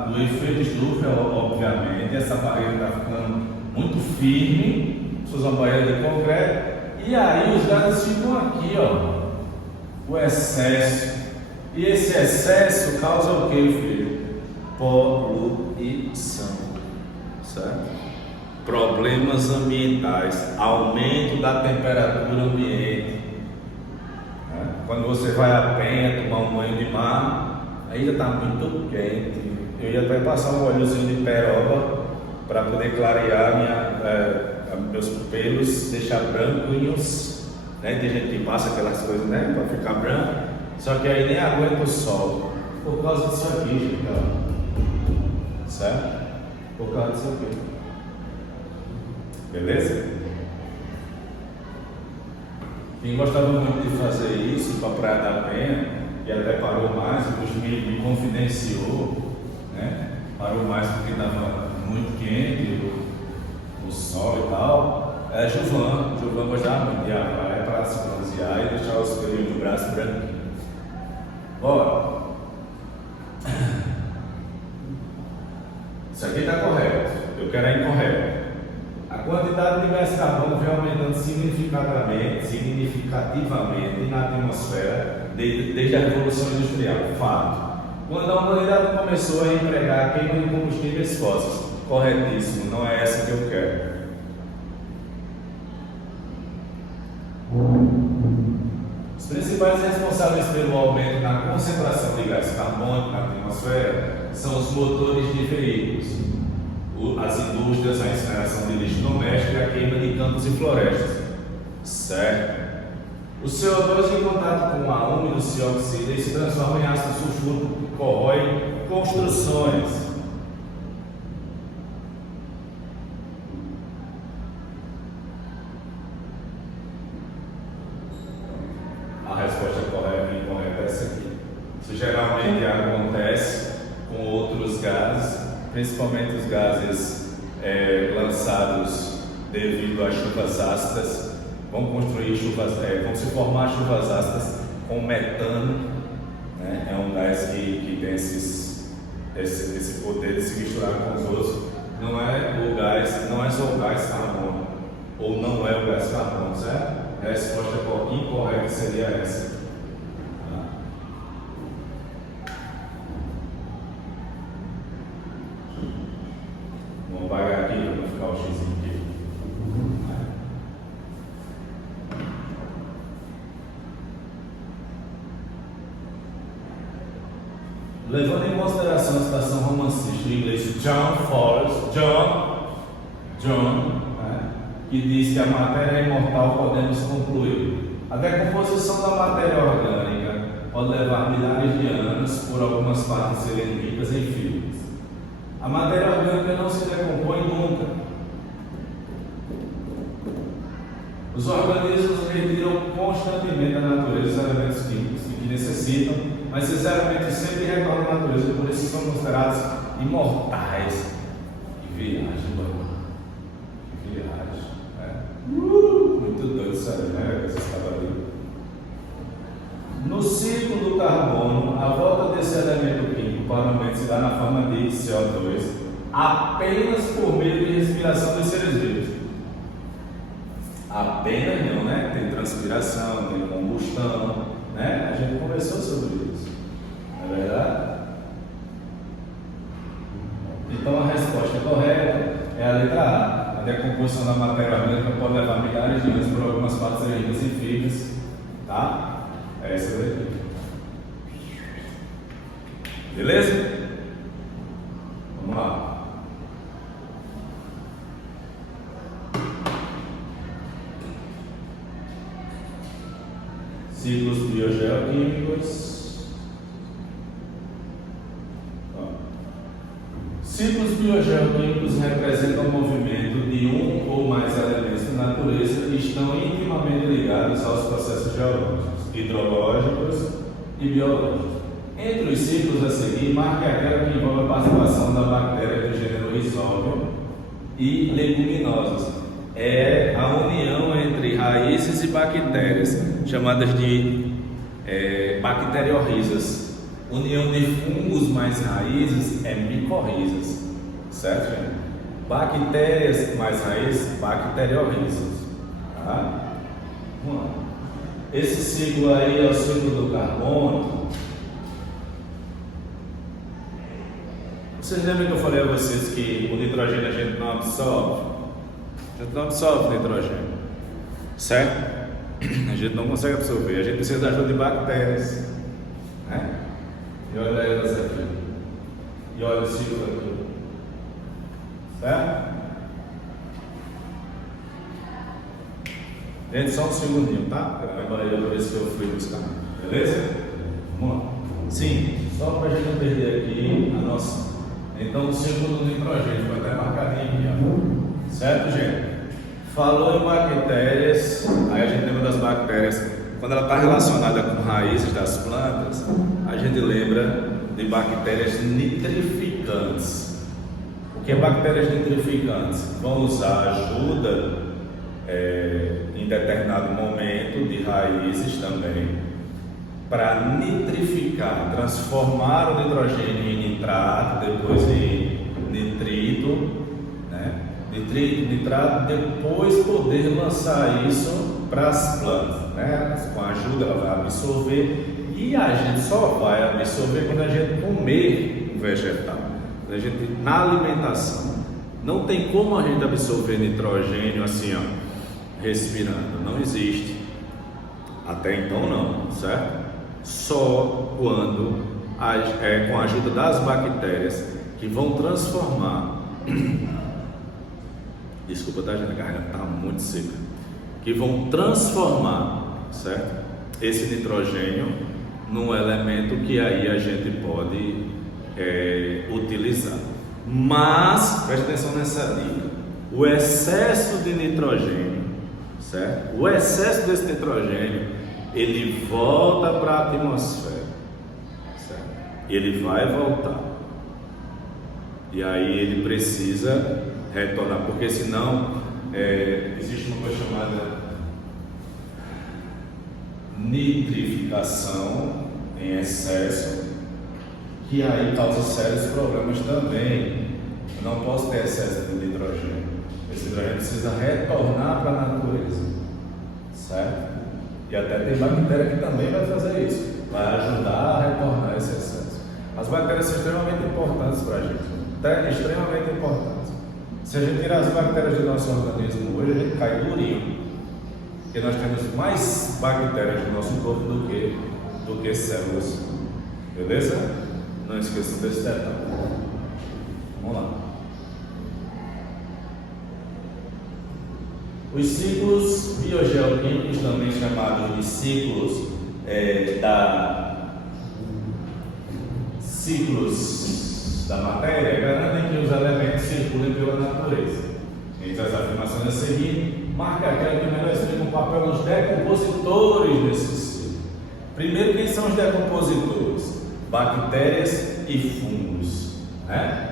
do efeito estufa, obviamente. Essa barreira está ficando muito firme, se usa uma barreira de concreto, e aí os gases ficam aqui, ó, o excesso. E esse excesso causa o que, filho? Poluição, certo? Problemas ambientais, aumento da temperatura ambiente. Quando você vai a Penha tomar um banho de mar, ainda está muito quente. Eu ia até passar um óleozinho de peroba para poder clarear meus pelos, deixar brancos, né? Tem gente que passa aquelas coisas, né, para ficar branco, só que aí nem aguenta o sol por causa disso aqui, gente, ó. Certo? Por causa disso aqui. Beleza? Quem gostava muito de fazer isso para a Praia da Penha e até parou mais, me confidenciou, né? Parou mais porque estava muito quente, o sol e tal. É Gilvan gostava muito de ir à praia para se bronzear e deixar os pelinhos do braço branquinho. Bora! Isso aqui está correto, eu quero a incorreto. A quantidade de gás carbônico vem aumentando significativamente na atmosfera desde a Revolução Industrial. Fato. Quando a humanidade começou a empregar a queima de combustíveis fósseis, corretíssimo, não é essa que eu quero. Os principais responsáveis pelo aumento na concentração de gás carbônico na atmosfera são os motores de veículos, as indústrias, a incineração de lixo doméstico e a queima de campos e florestas. Certo? O CO2 em contato com o ar úmido se oxida e se transforma em ácido sulfúrico que corrói construções. A resposta correta e incorreta é essa aqui. Isso geralmente acontece com outros gases, principalmente os gases lançados devido às chuvas ácidas. Vão construir vão se formar chuvas ácidas com metano, né? É um gás que tem esse poder de se misturar com os outros. Não é só o gás carbono, ou não é o gás carbono, certo? A resposta incorreta seria essa. Vamos apagar aqui para não ficar o x aqui. Levando em consideração a citação romancística em inglês John Forrest, né, que diz que a matéria é imortal, podemos concluir. A decomposição da matéria orgânica pode levar milhares de anos por algumas partes serem ricas em fibras. A matéria orgânica não se decompõe nunca. Os organismos retiram constantemente da natureza os elementos químicos que necessitam, mas esses elementos sempre retornam à natureza, por isso são considerados imortais. Que viagem, mano. Que viagem. Muito doido isso aí, né? Essa escavaria. No ciclo do carbono, a volta desse elemento químico para o ambiente se dá na forma de CO2 apenas por meio de respiração dos seres vivos. Apenas não, né? Tem transpiração, tem combustão, né? A gente conversou sobre isso, não é verdade? Então a resposta correta é a letra A. A decomposição da matéria orgânica pode levar milhares de anos por algumas partes erguidas e fibras, tá? Essa é a letra. Beleza? Vamos lá. Ciclos biogeoquímicos. Ciclos biogeoquímicos representam o movimento de um ou mais elementos da natureza e estão intimamente ligados aos processos geológicos, hidrológicos e biológicos. Entre os ciclos a seguir, marque aquela que envolve a participação da bactéria do gênero Rhizóbio e leguminosas. É a união entre raízes e bactérias, chamadas de bacteriorrizas. União de fungos mais raízes é micorrizas, certo, gente? Bactérias mais raízes, bacteriorrizas, tá? Vamos lá. Esse ciclo aí é o ciclo do carbono. Vocês lembram que eu falei a vocês que o nitrogênio a gente não absorve? A gente não absorve nitrogênio, certo? A gente não consegue absorver, a gente precisa da ajuda de bactérias, né? E olha elas aqui, e olha o ciclo aqui, certo? Gente, só um segundinho, tá? Agora eu vou ver se eu fui buscar, beleza? Vamos lá. Sim, só para a gente não perder aqui a nossa. Então, o ciclo do nitrogênio vai até marcadinho aqui, ó. Certo, gente? Falou em bactérias, aí a gente lembra das bactérias. Quando ela está relacionada com raízes das plantas, a gente lembra de bactérias nitrificantes. O que é bactérias nitrificantes? Vão usar ajuda em determinado momento de raízes também para nitrificar, transformar o nitrogênio em nitrato, depois em nitrito, né? Nitrito, nitrato, depois poder lançar isso para as plantas, né? Com a ajuda ela vai absorver e a gente só vai absorver quando a gente comer o vegetal, a gente, na alimentação. Não tem como a gente absorver nitrogênio assim, ó, respirando, não existe. Até então não, certo? Só quando com a ajuda das bactérias que vão transformar. Desculpa, tá, gente? A garganta está muito seca. Que vão transformar, certo? Esse nitrogênio num elemento que aí a gente pode utilizar. Mas, preste atenção nessa dica: o excesso de nitrogênio, certo? O excesso desse nitrogênio, ele volta para a atmosfera, certo? Ele vai voltar. E aí ele precisa retornar, porque senão existe uma coisa chamada nitrificação em excesso, que aí causa sérios problemas também. Eu não posso ter excesso de nitrogênio. Esse nitrogênio precisa retornar para a natureza, certo? E até tem bactéria que também vai fazer isso, vai ajudar a retornar esse excesso. As bactérias são extremamente importantes para a gente, extremamente importantes. Se a gente tirar as bactérias do nosso organismo hoje, a gente cai durinho, porque nós temos mais bactérias no nosso corpo do que células, beleza? Não esqueçam desse detalhe. Vamos lá. Os ciclos biogeoquímicos, também chamados de ciclos da matéria, garantem que os elementos circulem pela natureza. Entre as afirmações a seguir, marca aquela que melhor explica o papel dos decompositores desse ciclo. Primeiro, quem são os decompositores? Bactérias e fungos, né?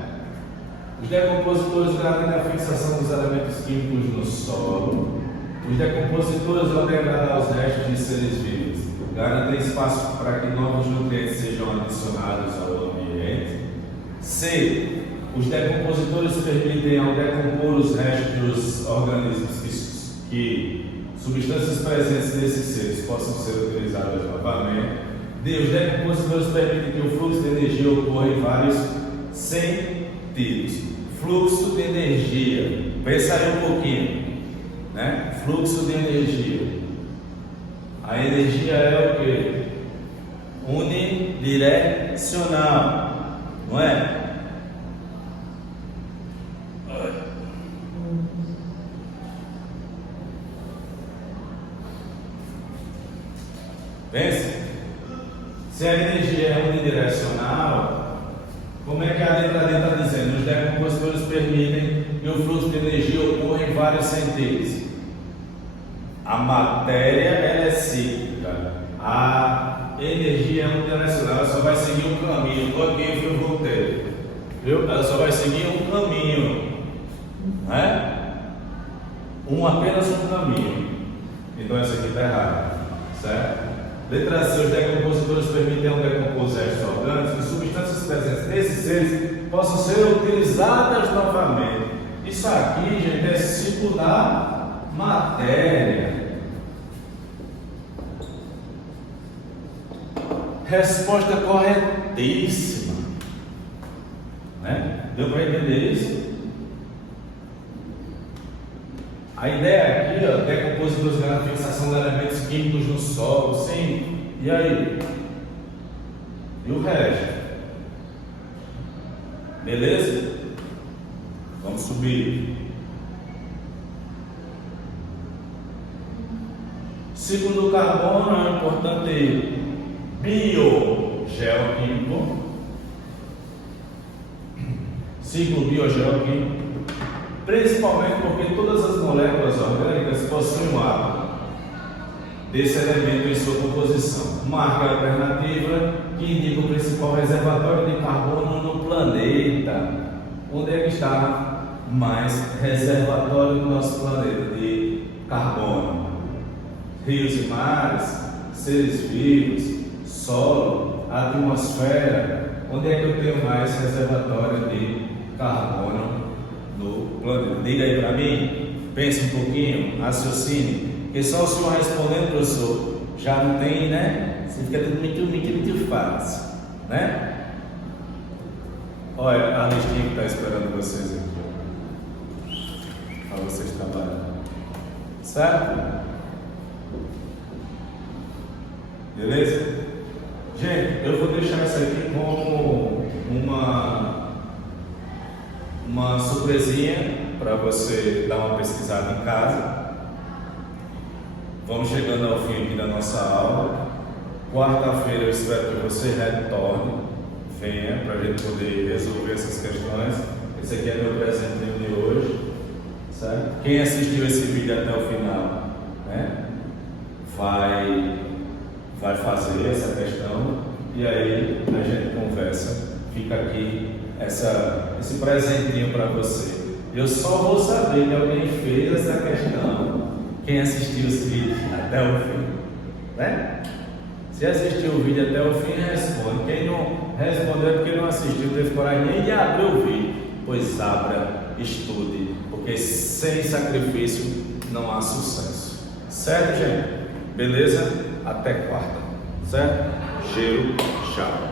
Os decompositores garantem a fixação dos elementos químicos no solo. Os decompositores vão degradar os restos de seres vivos, garantem espaço para que novos nutrientes sejam adicionados ao ambiente. C. Os decompositores permitem ao decompor os restos dos organismos que substâncias presentes nesses seres possam ser utilizadas novamente. Deus decompositores permite que o fluxo de energia ocorra em vários sentidos. Fluxo de energia, pensa aí um pouquinho, né? Fluxo de energia. A energia é o que? Unidirecional, não é? Pense, se a energia é unidirecional, como é que a letra D está dizendo? Os decompositores permitem que o fluxo de energia ocorra em vários sentidos. A matéria ela é cíclica, a energia é unidirecional, ela só vai seguir um caminho. Estou aqui e voltei, viu? Ela só vai seguir um caminho, não é? Apenas um caminho. Então essa aqui está errada, certo? Letra C, os decompositores permitem ao decompor restos orgânicos que substâncias presentes nesses seres possam ser utilizadas novamente. Isso aqui, gente, é ciclo da matéria. Resposta corretíssima, né? Deu para entender isso? A ideia aqui, ó, decompositores garantem a fixação de elementos químicos no solo, sim. E aí? E o resto? Beleza? Vamos subir. Ciclo do carbono é um importante biogeoquímico. Ciclo biogeoquímico. Principalmente porque todas as moléculas orgânicas possuem átomo desse elemento em sua composição. Marca alternativa que indica o principal reservatório de carbono no planeta. Onde é que está mais reservatório do nosso planeta de carbono? Rios e mares, seres vivos, solo, atmosfera. Onde é que eu tenho mais reservatório de carbono no planeta? Diga aí para mim, pense um pouquinho, raciocine, porque só o senhor respondendo, professor, já não tem, né? Você fica tudo muito fácil, né? Olha a listinha que está esperando vocês aqui, para vocês trabalharem, certo? Beleza? Gente, eu vou deixar isso aqui como uma surpresinha para você dar uma pesquisada em casa. Vamos chegando ao fim aqui da nossa aula. Quarta-feira eu espero que você retorne, venha para a gente poder resolver essas questões. Esse aqui é meu presentinho de hoje, certo? Quem assistiu esse vídeo até o final, né, vai fazer essa questão e aí a gente conversa. Fica aqui esse presentinho para você. Eu só vou saber que alguém fez essa questão quem assistiu os vídeos até o fim, né? Se assistiu o vídeo até o fim, responde. Quem não respondeu é porque não assistiu, teve coragem nem de abrir o vídeo. Pois abra, estude, porque sem sacrifício não há sucesso. Certo, gente? Beleza? Até quarta. Certo? Cheiro, tchau.